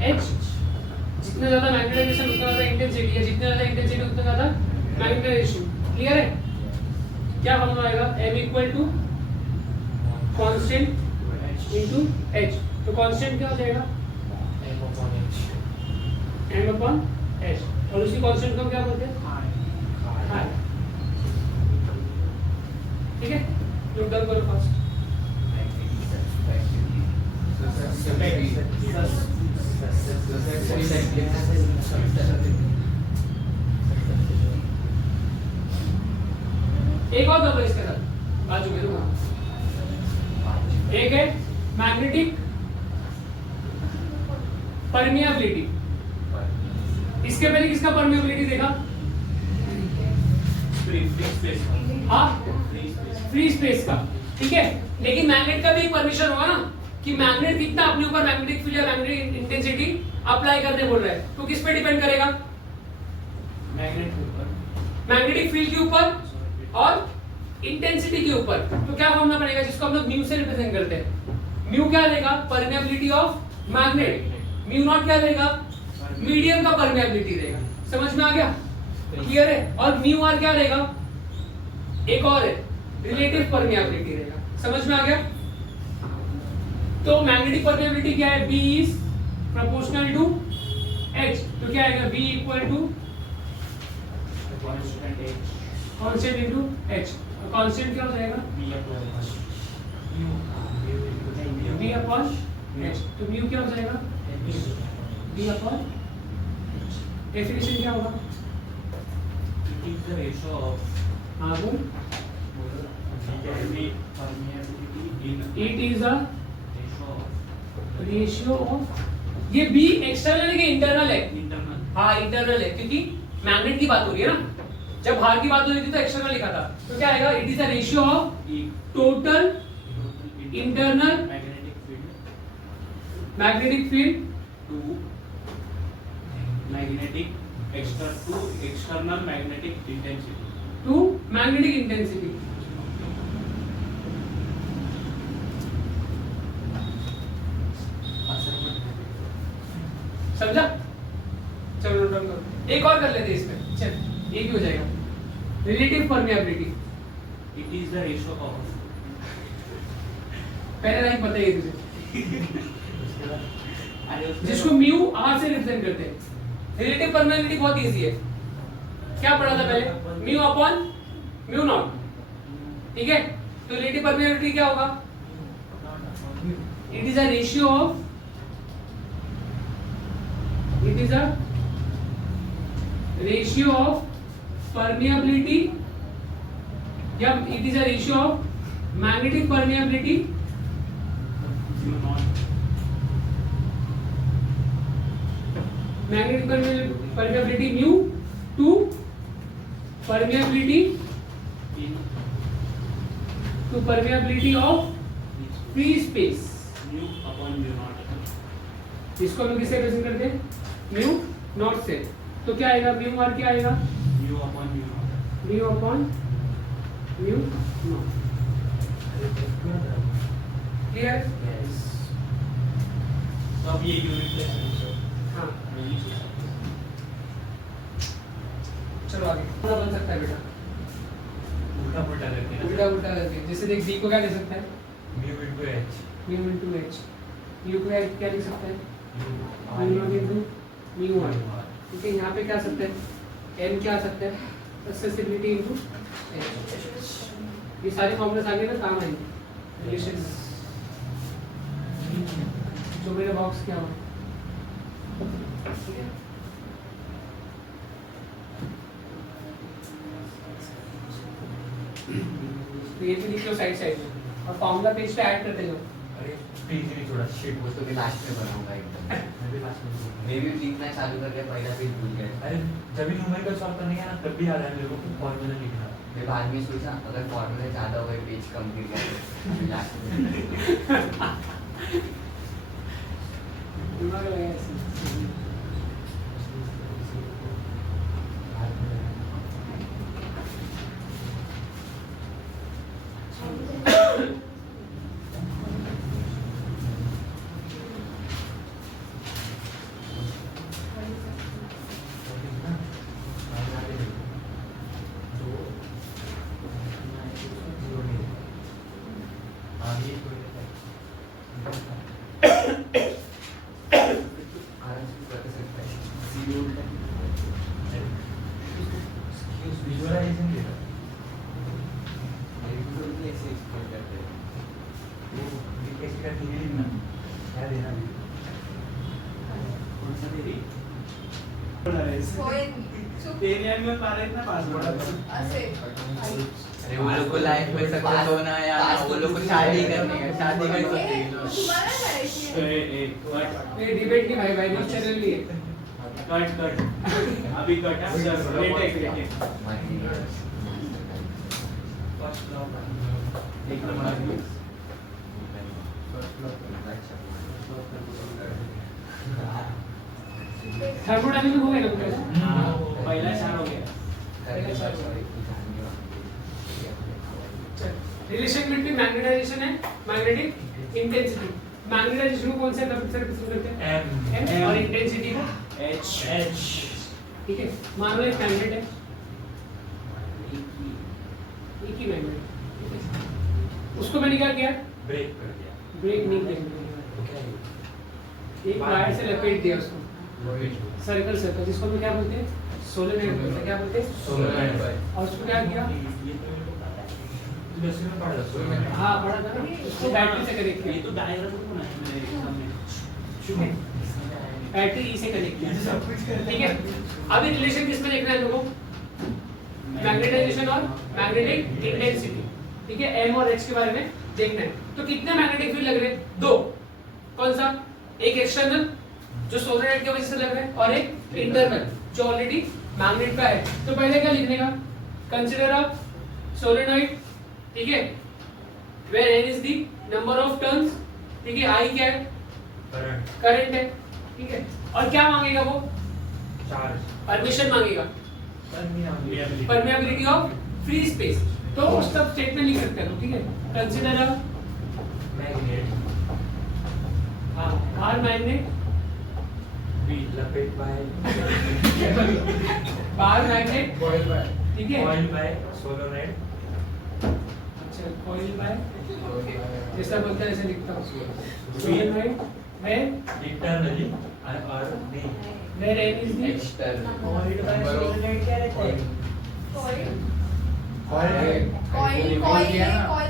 h। जितना ज्यादा मैग्नेटाइजेशन उतना ज्यादा इंटेंसिटी है, जितना ज्यादा इंटेंसिटी उतना ज्यादा मैग्नेटाइजेशन। क्लियर है? क्या फॉर्मूला आएगा? m equal to constant into h। तो कांस्टेंट क्या हो जाएगा? m upon h। और उसी कांस्टेंट को क्या बोलते हैं? हाई। ठीक है, नोट डाउन करो फर्स्ट। एक और कर लो इसके साथ बाजू में। एक है मैग्नेटिक परमिएबिलिटी। इसके पहले किसका परमिएबिलिटी देखा? हाँ, फ्री स्पेस का। ठीक है, लेकिन मैग्नेट का भी एक परमिशन होगा ना कि मैग्नेट कितना अपने ऊपर मैग्नेटिक फील्ड या मैग्नेटिक इंटेंसिटी अप्लाई करने बोल रहा है। तो किस पे डिपेंड करेगा? मैग्नेट के ऊपर, मैग्नेटिक फील्ड के ऊपर और इंटेंसिटी के ऊपर। तो क्या फॉर्मूला बनेगा जिसको हम लोग म्यू से रिप्रेजेंट करते हैं? म्यू क्या रहेगा? Permeability of magnet. Mu naught क्या रहेगा? मीडियम का परमेबिलिटी रहेगा। समझ में आ गया? क्लियर है? और म्यू आर क्या रहेगा? एक और है, रिलेटिव परमेबिलिटी रहेगा। समझ में आ गया? तो मैग्नेटिक परमेबिलिटी क्या है? B is proportional to H। तो क्या आएगा? B equal to constant into H। Constant क्या हो जाएगा? B upon H। तो म्यू क्या हो जाएगा? B upon. डेफिनेशन क्या होगा? It is the ratio of हाँ बोल। permeability in It is a ratio of ratio of, ये B एक्सटर्नल है कि इंटरनल है? internal. हाँ इंटरनल है, क्योंकि मैग्नेट की बात हो रही है ना। जब बाहर की बात हो रही थी तो एक्सटर्नल लिखा था। तो क्या आएगा? It is a ratio of total internal magnetic field to external magnetic intensity. To magnetic intensity. समझा? चलो नोट डाउन करो। एक और कर लेते हैं इसमें। चल एक ही हो जाएगा। Relative permeability. It is the ratio of पहले लाइन पता ही है तुझे, अरे जिसको म्यू आर से रिप्रेजेंट करते हैं। रिलेटिव परमेबिलिटी बहुत इजी है। क्या पढ़ा था पहले? Mu upon mu not. ठीक है, तो रिलेटिव परमेबिलिटी क्या होगा? It is a ratio of, it is a ratio of permeability या it is a ratio of magnetic permeability magnetic permeability mu to permeability of free space. Mu upon mu not. इसको हम किससे रिप्रेजेंट करते हैं? म्यू नॉट से। तो क्या आएगा? म्यू और क्या आएगा? Mu upon mu not. Mu upon mu not. Clear? Yes. तो अब ये यूनिट प्लेस है। हाँ चलो आगे क्या बन सकता है बेटा? उल्टा पुल्टा करके ना। उल्टा उल्टा करके। जैसे देख डी को क्या लिख सकता है? Mu into h. Mu into h. U को क्या लिख सकता है? Mu not into mu r. ठीक है, यहाँ पे क्या आ सकता है? एन क्या आ सकता है? Accessibility into H. ये सारे फॉर्मूलास आगे ना काम आएंगे रिलेशन में। जो मेरा बॉक्स क्या हो, ठीक है? तो ये भी लिख लो साइड साइड में और फॉर्मूला पेज पे ऐड करते जाओ। अरे प्लीज नहीं थोड़ा शिट वो तो मैं लास्ट में बनाऊंगा एकदम। मैं भी लास्ट में बोलूंगा। मैं भी लिखना चालू कर दिया, पहला पेज भूल गया। अरे जब भी न्यूमेरिकल सॉल्व करने गया ना तब भी याद आया मेरे को फॉर्मूला लिखना। मैं बाद में सोचा अगर फॉर्मूला ज्यादा हो गए पेज कम गिर गया तो लास्ट में दिमाग लगाया ऐसे। विजुअलाइजेशन दे रहा कैसे का थ्योरी लिखना क्या देना भी कौन सा थ्योरी अरे वो लोग को लाइफ में सक्सेस होना है यार, वो लोग को शादी करनी है, शादी कर सकते हैं। ये डिबेट की भाई भाई न्यूज़ चैनल लिए। कट अभी कट है सर लेट एक नंबर थर्मोडायनामिक्स हो गया ना कुछ? पहला 4 हो गया। Relation between magnetisation and magnetic intensity. Magnetisation को कौन से टॉपिक से रिप्रेजेंट करते हैं? M और इंटेंसिटी को H ठीक है। मान लो एक मैग्नेट है, एक ही मैग्नेट, उसको मैंने क्या किया? ब्रेक कर दिया। ब्रेक नहीं किया, एक वायर से लपेट दिया उसको सर्कल सर्कल, जिसको हम क्या बोलते हैं? सोलेनॉइड बोलते हैं। क्या बोलते हैं? सोलेनॉइड। और उसको क्या किया? ये तो मेरे को पता है। दसवीं में पढ़ा था सोलेनॉइड। हाँ पढ़ा था ना, उसको बैटरी से कनेक्ट किया। ये तो डायग्राम तो बनाया मेरे एग्जाम में। बैटरी ई से कनेक्ट किया, ठीक है। अभी रिलेशन किसमें देखना है लोगों? मैग्नेटाइजेशन और मैग्नेटिक इंटेंसिटी, ठीक है। एम और एच के बारे में देखना है। तो कितने मैग्नेटिक फील्ड लग रहे हैं? दो। कौन सा? एक एक्सटर्नल जो सोलेनॉइड की वजह से लग रहा है, और एक इंटरनल जो ऑलरेडी मैग्नेट का है। तो पहले क्या लिखने का? कंसीडर अ सोलेनॉइड, ठीक है, where n is the number of turns, ठीक है, I क्या है? करंट है, ठीक है। और क्या मांगेगा वो? चार्ज परमिशन मांगेगा, परमेबिलिटी ऑफ फ्री स्पेस। तो उस सब स्टेटमेंट लिख सकते हैं, ठीक है। Consider a magnet or magnet b लपेट बाय बार मैग्नेट, ठीक है। Coil by solenoid. अच्छा, कॉइल बाय जैसा बोलता है ऐसे लिखता हूँ। सोलेनॉइड है इंटरनली और नहीं where n is the external coil by solenoid क्या रहता है?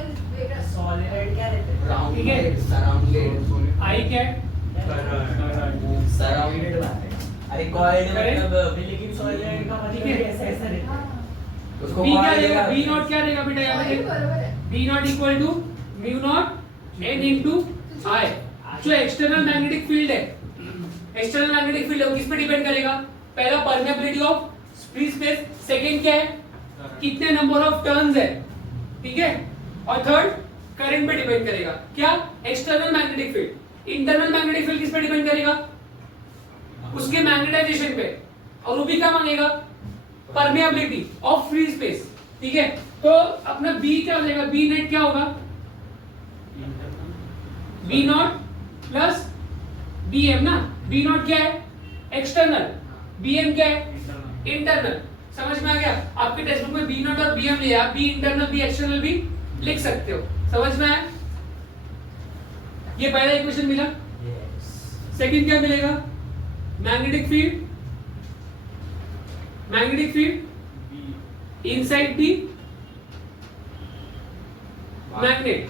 सोलेनॉइड क्या रहता है? ठीक है। सराउंडेड I क्या है? सराउंडेड बात है। अरे कॉइल Correct? मतलब लेकिन सोलेनॉइड का ठीक मतलब है। ऐसा ऐसा रहता है। उसको B क्या कॉइल देगा? का- B नॉट क्या देगा बेटा? यहाँ पे B not equal to mu not n into I, जो एक्सटर्नल मैग्नेटिक फील्ड है, एक्सटर्नल मैग्नेटिक फील्ड है किस पे डिपेंड करेगा? पहला permeability of free space, second क्या है कितने नंबर ऑफ टर्न्स है, ठीक है, और थर्ड करंट पे डिपेंड करेगा। क्या? External magnetic field. Internal magnetic field किस पे डिपेंड करेगा? उसके मैग्नेटाइजेशन पे, और वो भी क्या मांगेगा? परमेबिलिटी ऑफ फ्री स्पेस, ठीक है। तो अपना बी क्या हो जाएगा? बी नेट क्या होगा? B not plus b m ना। बी नॉट क्या है? एक्सटर्नल, बी एम क्या है? इंटरनल। समझ में आ गया? आपके टेक्स्ट बुक में बी नॉट और बी एम लिया, बी इंटरनल बी एक्सटर्नल भी लिख सकते हो। समझ में आया? ये पहला इक्वेशन मिला। सेकंड क्या मिलेगा? Magnetic field, magnetic field inside the magnet,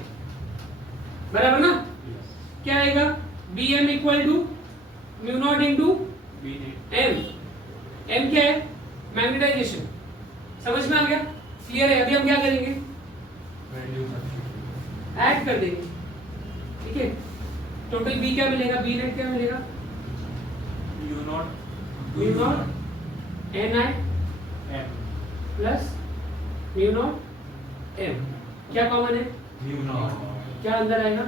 बराबर ना? क्या आएगा? B m equal to mu not into m. M क्या है? मैग्नेटाइजेशन। समझ में आ गया? क्लियर है? अभी हम क्या करेंगे? ऐड कर देंगे, ठीक है। टोटल बी क्या मिलेगा? बी नेट क्या मिलेगा? Mu not an I plus mu not m. क्या कॉमन है? क्या अंदर आएगा?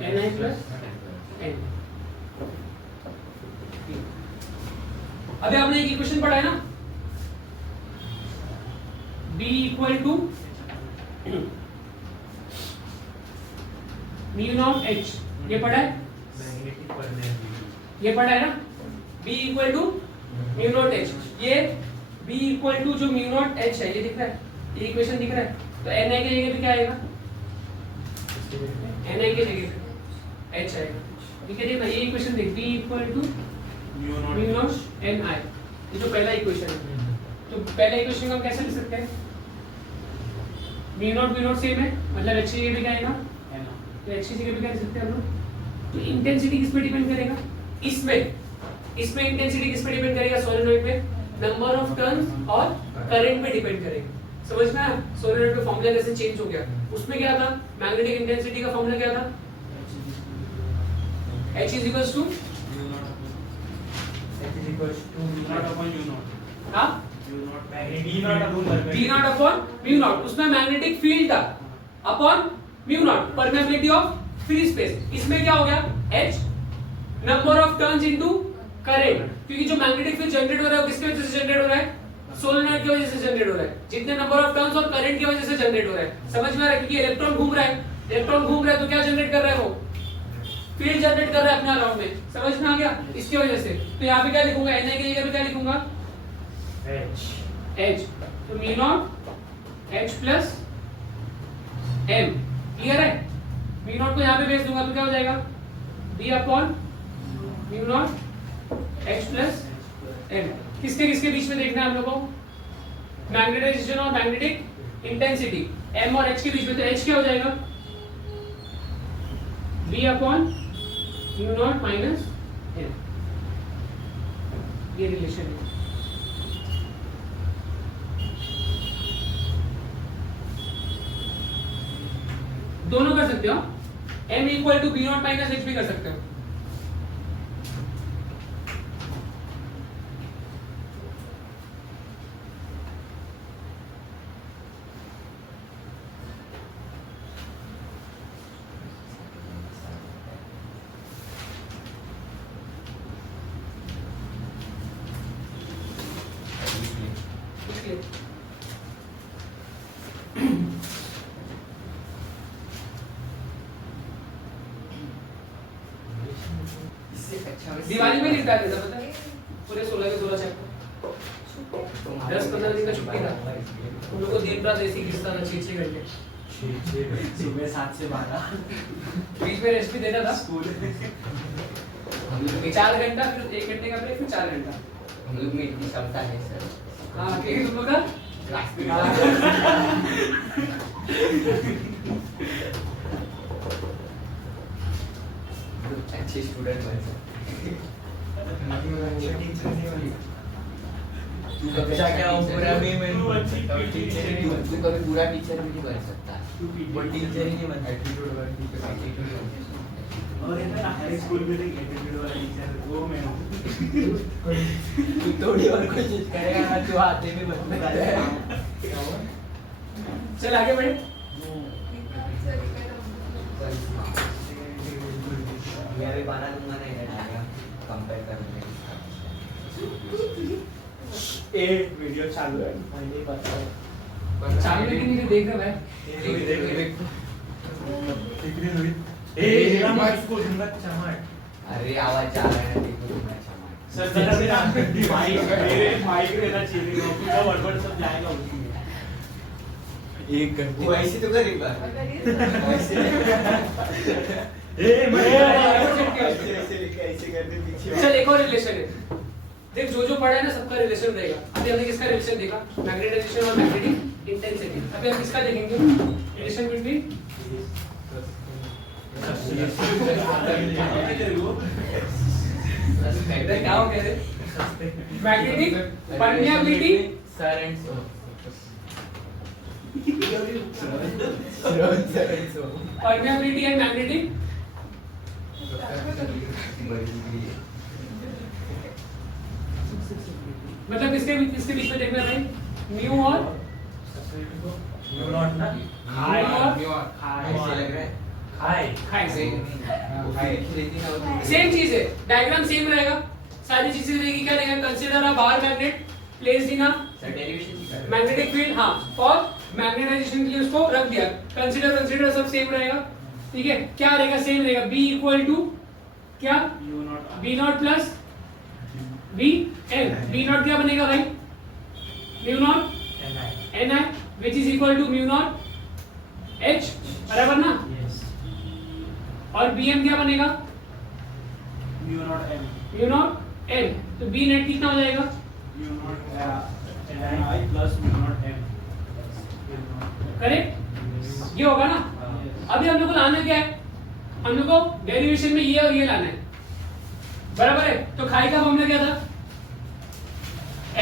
N I plus n. अभी आपने एक इक्वेशन पढ़ा है ना, B equal to mu not H, ये पढ़ा है? ये पढ़ा है ना? B equal to mu not H। ये B इक्वल टू जो म्यू नॉट H है, ये दिख रहा है, ये इक्वेशन दिख रहा है। तो Ni की जगह पे क्या आएगा? Ni की जगह पे H आएगा, ठीक है। देखना ये इक्वेशन देख, B equal to mu not Ni, ये जो पहला इक्वेशन है। तो पहला इक्वेशन को हम कैसे लिख सकते हैं? म्यू नॉट सेम है, मतलब H की जगह पे क्या आएगा? तो H की जगह पे क्या लिख सकते हैं हम लोग? तो इंटेंसिटी किस पे डिपेंड करेगा? इसमें इंटेंसिटी किस पे डिपेंड करेगा? सोलेनॉइड पे नंबर ऑफ टर्न्स और करंट पे डिपेंड करेगा। समझ में आया? सोलेनॉइड पे फॉर्मूला कैसे चेंज हो गया? उसमें क्या था? मैग्नेटिक इंटेंसिटी का फॉर्मूला क्या था? H is equals to हाँ B not upon mu not. उसमें मैग्नेटिक फील्ड था upon mu not, permeability of free space. इसमें क्या हो गया? H number of turns into current, क्योंकि जो मैग्नेटिक फील्ड जनरेट हो रहा है वो किसकी वजह से जनरेट हो रहा है? सोलेनॉइड की वजह से जनरेट हो रहा है। जितने नंबर ऑफ टर्न्स और करंट की वजह से जनरेट हो रहा है। समझ में आ रहा है? क्योंकि इलेक्ट्रॉन घूम रहा है, इलेक्ट्रॉन घूम रहा है तो क्या जनरेट कर रहा है? वो फील्ड जनरेट कर रहा है अपने अराउंड में। समझ में आ गया? इसकी वजह से। तो यहाँ पे क्या लिखूंगा? Ni की जगह पे क्या लिखूंगा? H। तो mu naught H plus M। Clear है? म्यू नॉट को यहाँ पे भेज दूंगा तो क्या हो जाएगा? B upon mu not H plus M। किसके किसके बीच में देखना है हम लोग को? मैग्नेटाइजेशन और मैग्नेटिक इंटेंसिटी, M और H के बीच में। तो H क्या हो जाएगा? B upon mu naught minus M। ये रिलेशन है। दोनों कर सकते हो। M equal to B naught minus H भी कर सकते हो। दिवाली में लिखा था पता है? पूरे 16 के 16 चैप्टर 10-15 दिन का छुट्टी था। उन लोगों को दिन रात ऐसे ही घिसता था 6-6 घंटे। सुबह 7 से 12 बीच में रेस्ट भी देना था। स्कूल हम लोग 4 घंटा, फिर 1 घंटे का ब्रेक, फिर 4 घंटा। हम लोग में इतनी क्षमता है सर। हाँ, क्योंकि तुम लोग का क्लास में अच्छे स्टूडेंट बन सकते। तू कभी क्या हो पूरा भी मैं तू कभी बुरा टीचर भी नहीं बन सकता। वो टीचर ही नहीं बनता। एटीट्यूड और ये ना हाई स्कूल में एक एटीट्यूड वाला टीचर वो मैं हूँ। तू थोड़ी और कोई चीज करेगा ना तू आते में बंद कर दे। चल आगे बढ़े। मैं भी बना दूंगा ना इधर डायग्राम कंपेयर करूंगा ए वीडियो चालू है मुझे पता है। चालू लेकिन नहीं देख रहा है। ए रामा इसको दूंगा चमाट। अरे आवाज आ रहा है देखो मैं चमाट सर जरा मेरा माइक रहना चाहिए पूरा वर्ड सब जाएगा उसमें। एक घंटे वो ऐसे तो करेगा ऐसे ऐसे कर दे पीछे चल एक और रिलेशन है। देख जो जो पढ़ा है ना सबका रिलेशन रहेगा। अभी हमने किसका रिलेशन देखा? मैग्नेटाइजेशन और मैग्नेटिक इंटेंसिटी। अभी हम किसका देखेंगे? रिलेशन बिटवीन क्या हो गया रे? Magnetic permeability sir and so permeability and magnetic मतलब इसके बीच में देखना भाई म्यू और यू नॉट ना हाई और ऐसे लग रहा है हाई हाई हाई सेम चीज है। डायग्राम सेम रहेगा। सारी चीजें रहेगी। क्या रहेगा? Consider a bar magnet placed in a derivation magnetic field. हाँ और मैग्नेटाइजेशन के लिए उसको रख दिया। कंसीडर सब सेम रहेगा। ठीक है क्या रहेगा? सेम रहेगा। B इक्वल टू क्या? U naught B naught plus B N। B naught क्या बनेगा भाई? Mu not an I Ni which is equal to mu not H बराबर ना? यस और Bm क्या बनेगा? U naught M mu naught M। तो B नेट कितना हो जाएगा? U naught N I plus U naught M correct ये होगा ना? अभी हम लोग को लाना क्या है? हम लोग को डेरिवेशन में ये और ये लाना है। बराबर है? तो खाई का फॉर्मूला क्या था?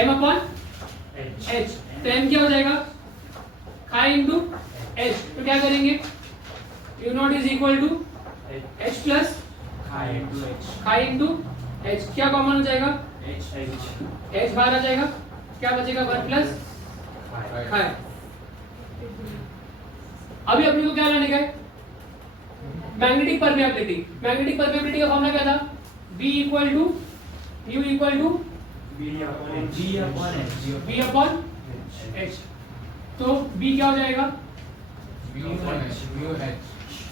m upon h। तो m क्या हो जाएगा? खाई इंटू h। तो क्या करेंगे? u naught is equal to h plus chi into H chi into h। क्या कॉमन हो जाएगा? एच h बाहर आ जाएगा। क्या बचेगा? 1 प्लस खाई। अभी अपने को क्या लाने का है? Magnetic permeability. मैग्नेटिक परमिएबिलिटी का फॉर्मूला क्या था? B equal to mu equal to B upon H B upon H। तो B क्या हो जाएगा?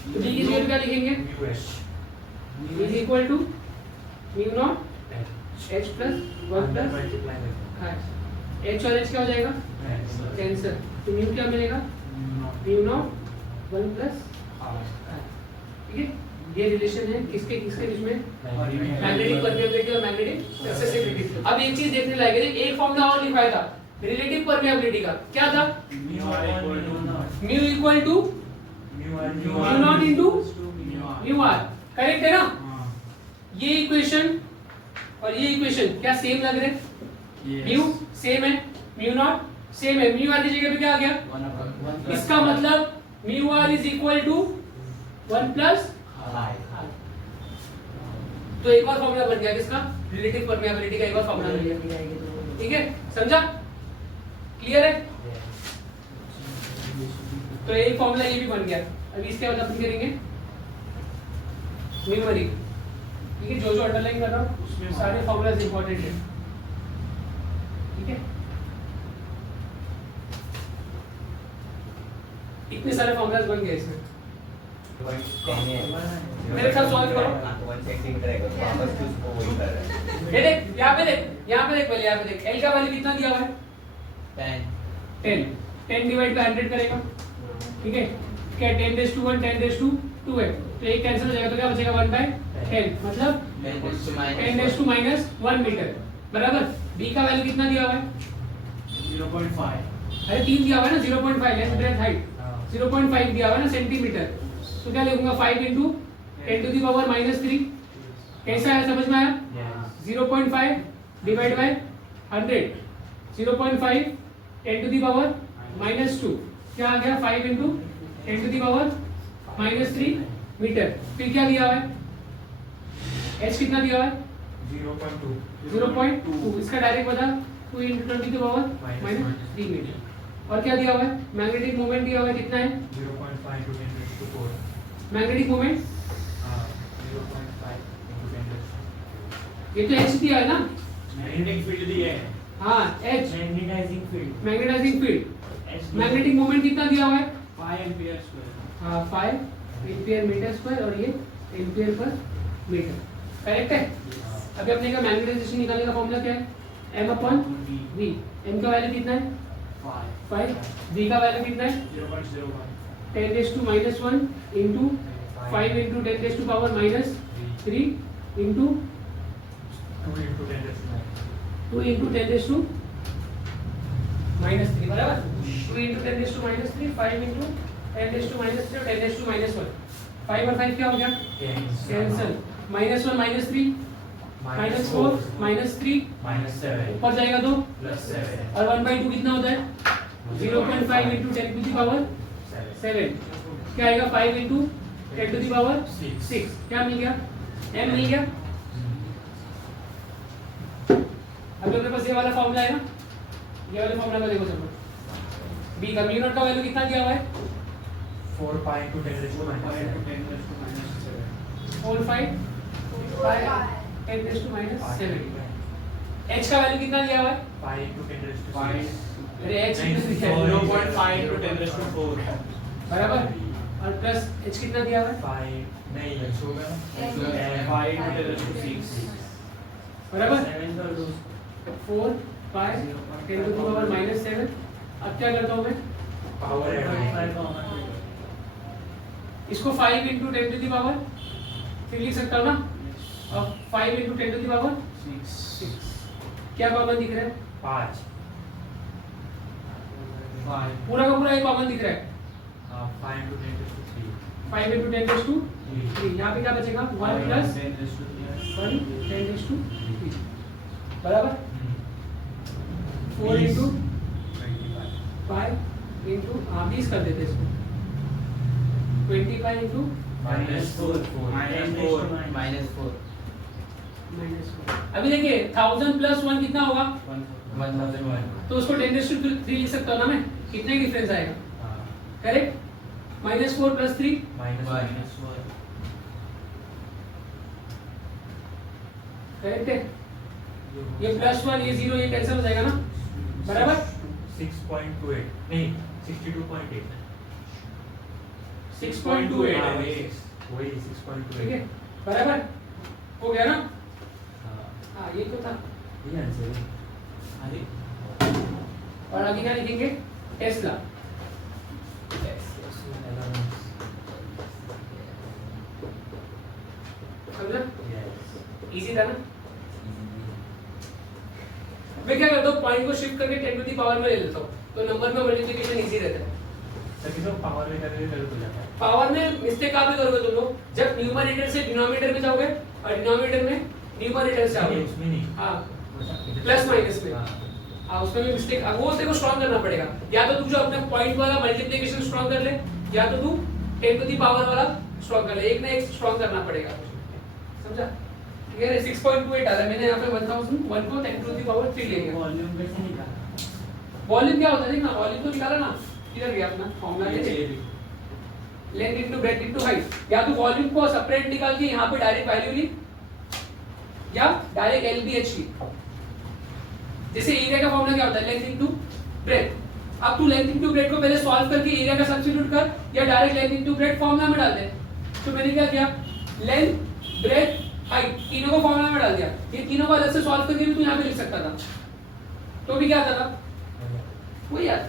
तो B की जगह क्या लिखेंगे? U H B is equal to mu not H plus 1 plus H और H क्या हो जाएगा? कैंसिल। तो म्यू क्या मिलेगा? म्यू नॉट 1 प्लस ठीक है। ये रिलेशन है किसके बीच में? मैग्नेटिक परमिएबिलिटी और मैग्नेटिक एक्सेसिबिलिटी। अब एक चीज देखने लायक है। एक फॉर्मूला और लिखवाया था रिलेटिव परमिएबिलिटी का। क्या था? Mu equal to mu not into mu R. Correct है ना? ये इक्वेशन और ये इक्वेशन क्या सेम लग रहे हैं? म्यू सेम है, म्यू नॉट सेम है। म्यू आर की जगह पे क्या आ गया? इसका मतलब mu R is equal to 1 plus. तो एक और फॉर्मूला बन गया किसका? रिलेटिव परमिएबिलिटी का एक और फॉर्मूला बन गया। ठीक है समझा? क्लियर है? तो एक फॉर्मूला ये भी बन गया। अभी इसके बाद अपन करेंगे न्यूमेरिक। ठीक है जो जो अंडरलाइन कर रहा हूं उसमें सारे फॉर्मूलाज इंपॉर्टेंट है। ठीक है इतने सारे फॉर्मूलाज बन गए इसमें। मेरे साथ सॉल्व करो। 1 सेंटीमीटर है वापस तो उसको वही कर रहा है ये देख यहाँ पे देख पहले यहाँ पे देख L का वैल्यू कितना दिया हुआ है? 10 डिवाइड बाय 100 करेगा। ठीक है क्या 10 रेज़ टू 1 10 रेज़ टू 2 है तो एक कैंसिल हो जाएगा। तो क्या बचेगा 1/10 मतलब 10 रेज़ टू माइनस 1 मीटर बराबर। B का वैल्यू कितना दिया हुआ है? 0.5 अरे 3 दिया हुआ है ना 0.5 लेंथ ब्रेड्थ हाइट 0.5 दिया हुआ है ना सेंटीमीटर। तो क्या लिखूंगा 5 into 10 to the power -3। कैसा है समझ में आया? 0.5 divide by 100 0.5 10 to the power -2 क्या आ गया 5 into 10 to the power -3 metre. फिर क्या दिया हुआ है h कितना दिया हुआ है 0.2 0.2, इसका डायरेक्ट बता 2 × 10 की पावर -3 -3 मीटर। और क्या दिया हुआ है मैग्नेटिक मोमेंट दिया हुआ है कितना है 0.5 × 10⁴ मैग्नेटिक मोमेंट 0.5 × 10⁴ ये तो h दिया है ना मैग्नेटिक फील्ड दिया है, हाँ h magnetising field, magnetising field magnetic moment कितना दिया हुआ है 5 एम्पीयर स्क्वायर, हाँ 5 एम्पीयर मीटर स्क्वायर और ये एम्पीयर पर मीटर करेक्ट है। अभी अपने का मैग्नेटाइजेशन निकालने का फॉर्मूला क्या है m/v m का वैल्यू कितना है 5 v का वैल्यू कितना है 0.01, 10⁻⁻1 into 5 into 10⁻⁻3 into 2 × 10⁻⁻9 2 into 10⁻⁻3 बराबर 2 into 10⁻⁻3 5 into 10⁻⁻3 और 10⁻⁻1 5 और 5 क्या हो गया कैंसिल -1 -3 -4 -3 ऊपर जाएगा तो और 1/2 कितना होता है 0.5 into 10 to the power 7 क्या आएगा 5 into 10 to the power 6 क्या मिल गया m मिल गया। अब अपने पास ये वाला फॉर्मूला है ना, ये वाले फॉर्मूला का देखो सब b का म्यू नॉट का वैल्यू कितना दिया हुआ है 4 pi × 10⁻⁻7 4 5 10⁻⁻7 h का वैल्यू कितना दिया हुआ है pi × 10⁻⁻6 अरे h कितना दिया है 0.5 × 10⁻⁴, बराबर और प्लस h कितना दिया हुआ है pi नहीं x होगा 5 × 10⁻⁶, बराबर 7 का दो 4 5 10 to the power -7। अब क्या करता हूँ मैं पावर ऐड होगी 5 का होना चाहिए, इसको 5 into 10 to the power फिर लिख सकता हूँ ना, अब 5 into 10 to the power 6 क्या कॉमन दिख रहा है 5 पूरा का पूरा एक कॉमन दिख रहा है 5 × 10⁻³ 5 into 10⁻³ यहाँ पे क्या बचेगा 1 plus 1 10⁻³ बराबर 4 into 5 into 20 कर देते इसको 25 into -4 -4। अभी देखिए 1000 plus 1 कितना होगा 1001 तो उसको 10⁻³ लिख सकता हूँ ना मैं, कितने डिफरेंस आएगा करेक्ट -4 plus 3 करेक्ट है, ये +1 ये 0 ये कैंसिल हो जाएगा ना बराबर 6.28 नहीं 62.8 6.28 वही ठीक है 6.28 बराबर हो गया ना। हाँ ये तो था। ये आंसर है अरे और आगे क्या लिखेंगे टेस्ला समझा इजी था ना। मैं क्या करता हूँ पॉइंट को शिफ्ट करके 10 to the power में ले लेता हूँ तो नंबर में मल्टीप्लिकेशन इजी रहता है। सभी तो पावर में करके गलत हो जाता है पावर में मिस्टेक आप ही करोगे तुम लोग जब न्यूमरेटर से डिनोमिनेटर में जाओगे और डिनोमिनेटर में न्यूमरेटर से आओगे उसमें नहीं हाँ प्लस माइनस में हाँ उसमें भी मिस्टेक वो तेरे को स्ट्रॉन्ग करना पड़ेगा, या तो तू जो अपने पॉइंट वाला मल्टीप्लिकेशन स्ट्रॉन्ग कर ले या तो तू 10 to the power वाला स्ट्रॉन्ग कर ले, एक ना एक स्ट्रॉन्ग करना पड़ेगा समझा। ठीक है 6.28 आ रहा है, मैंने यहाँ पे 1001 को 10 to the power 3 ले लिया। वॉल्यूम कैसे निकाला, वॉल्यूम क्या होता है देखना, वॉल्यूम तो निकाला ना किधर गया अपना formula length into breadth into height, या तो वॉल्यूम को सेपरेट निकाल के यहाँ पे डायरेक्ट वैल्यू ली या डायरेक्ट LBH ली। जैसे एरिया का फॉर्मूला क्या होता है लेंथ इनटू ब्रेड्थ, अब तू लेंथ इनटू ब्रेड्थ को पहले सॉल्व करके एरिया का सब्स्टिट्यूट कर या direct length into breadth formula में डाल दे। तो मैंने क्या किया लेंथ ब्रेड्थ हाइट तीनों को फॉर्मूला में डाल दिया, ये तीनों को अलग से सॉल्व करके भी तू यहाँ पे लिख सकता था तो भी क्या आता था वही आता।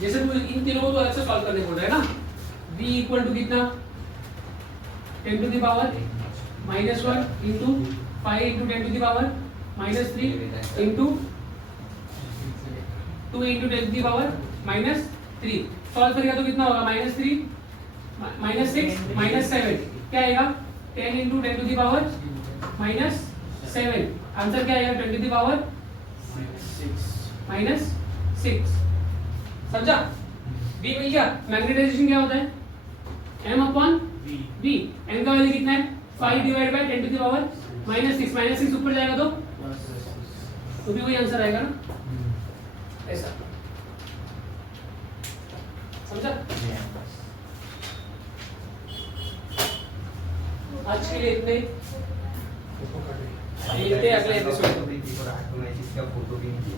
जैसे तू इन तीनों को तो अलग से सॉल्व करने बोल रहा है ना, v इक्वल टू कितना 10 to the power -1 into 5 into 10 to the power -3 into 2 into 10 to the power -3 solve करेगा तो कितना होगा -3 -6 -7 क्या आएगा 10 into 10 to the power -7 answer क्या आएगा 10 to the power -6 समझा। v मिल गया। मैग्नेटाइजेशन क्या होता है m/v B. बी n का वैल्यू कितना है 5 divide by 10 to the power -6 -6 ऊपर जाएगा तो भी वही आंसर आएगा ना ऐसा समझा आज के लिए इतने ही। मिलते हैं अगले एपिसोड में। फोटो भी नहीं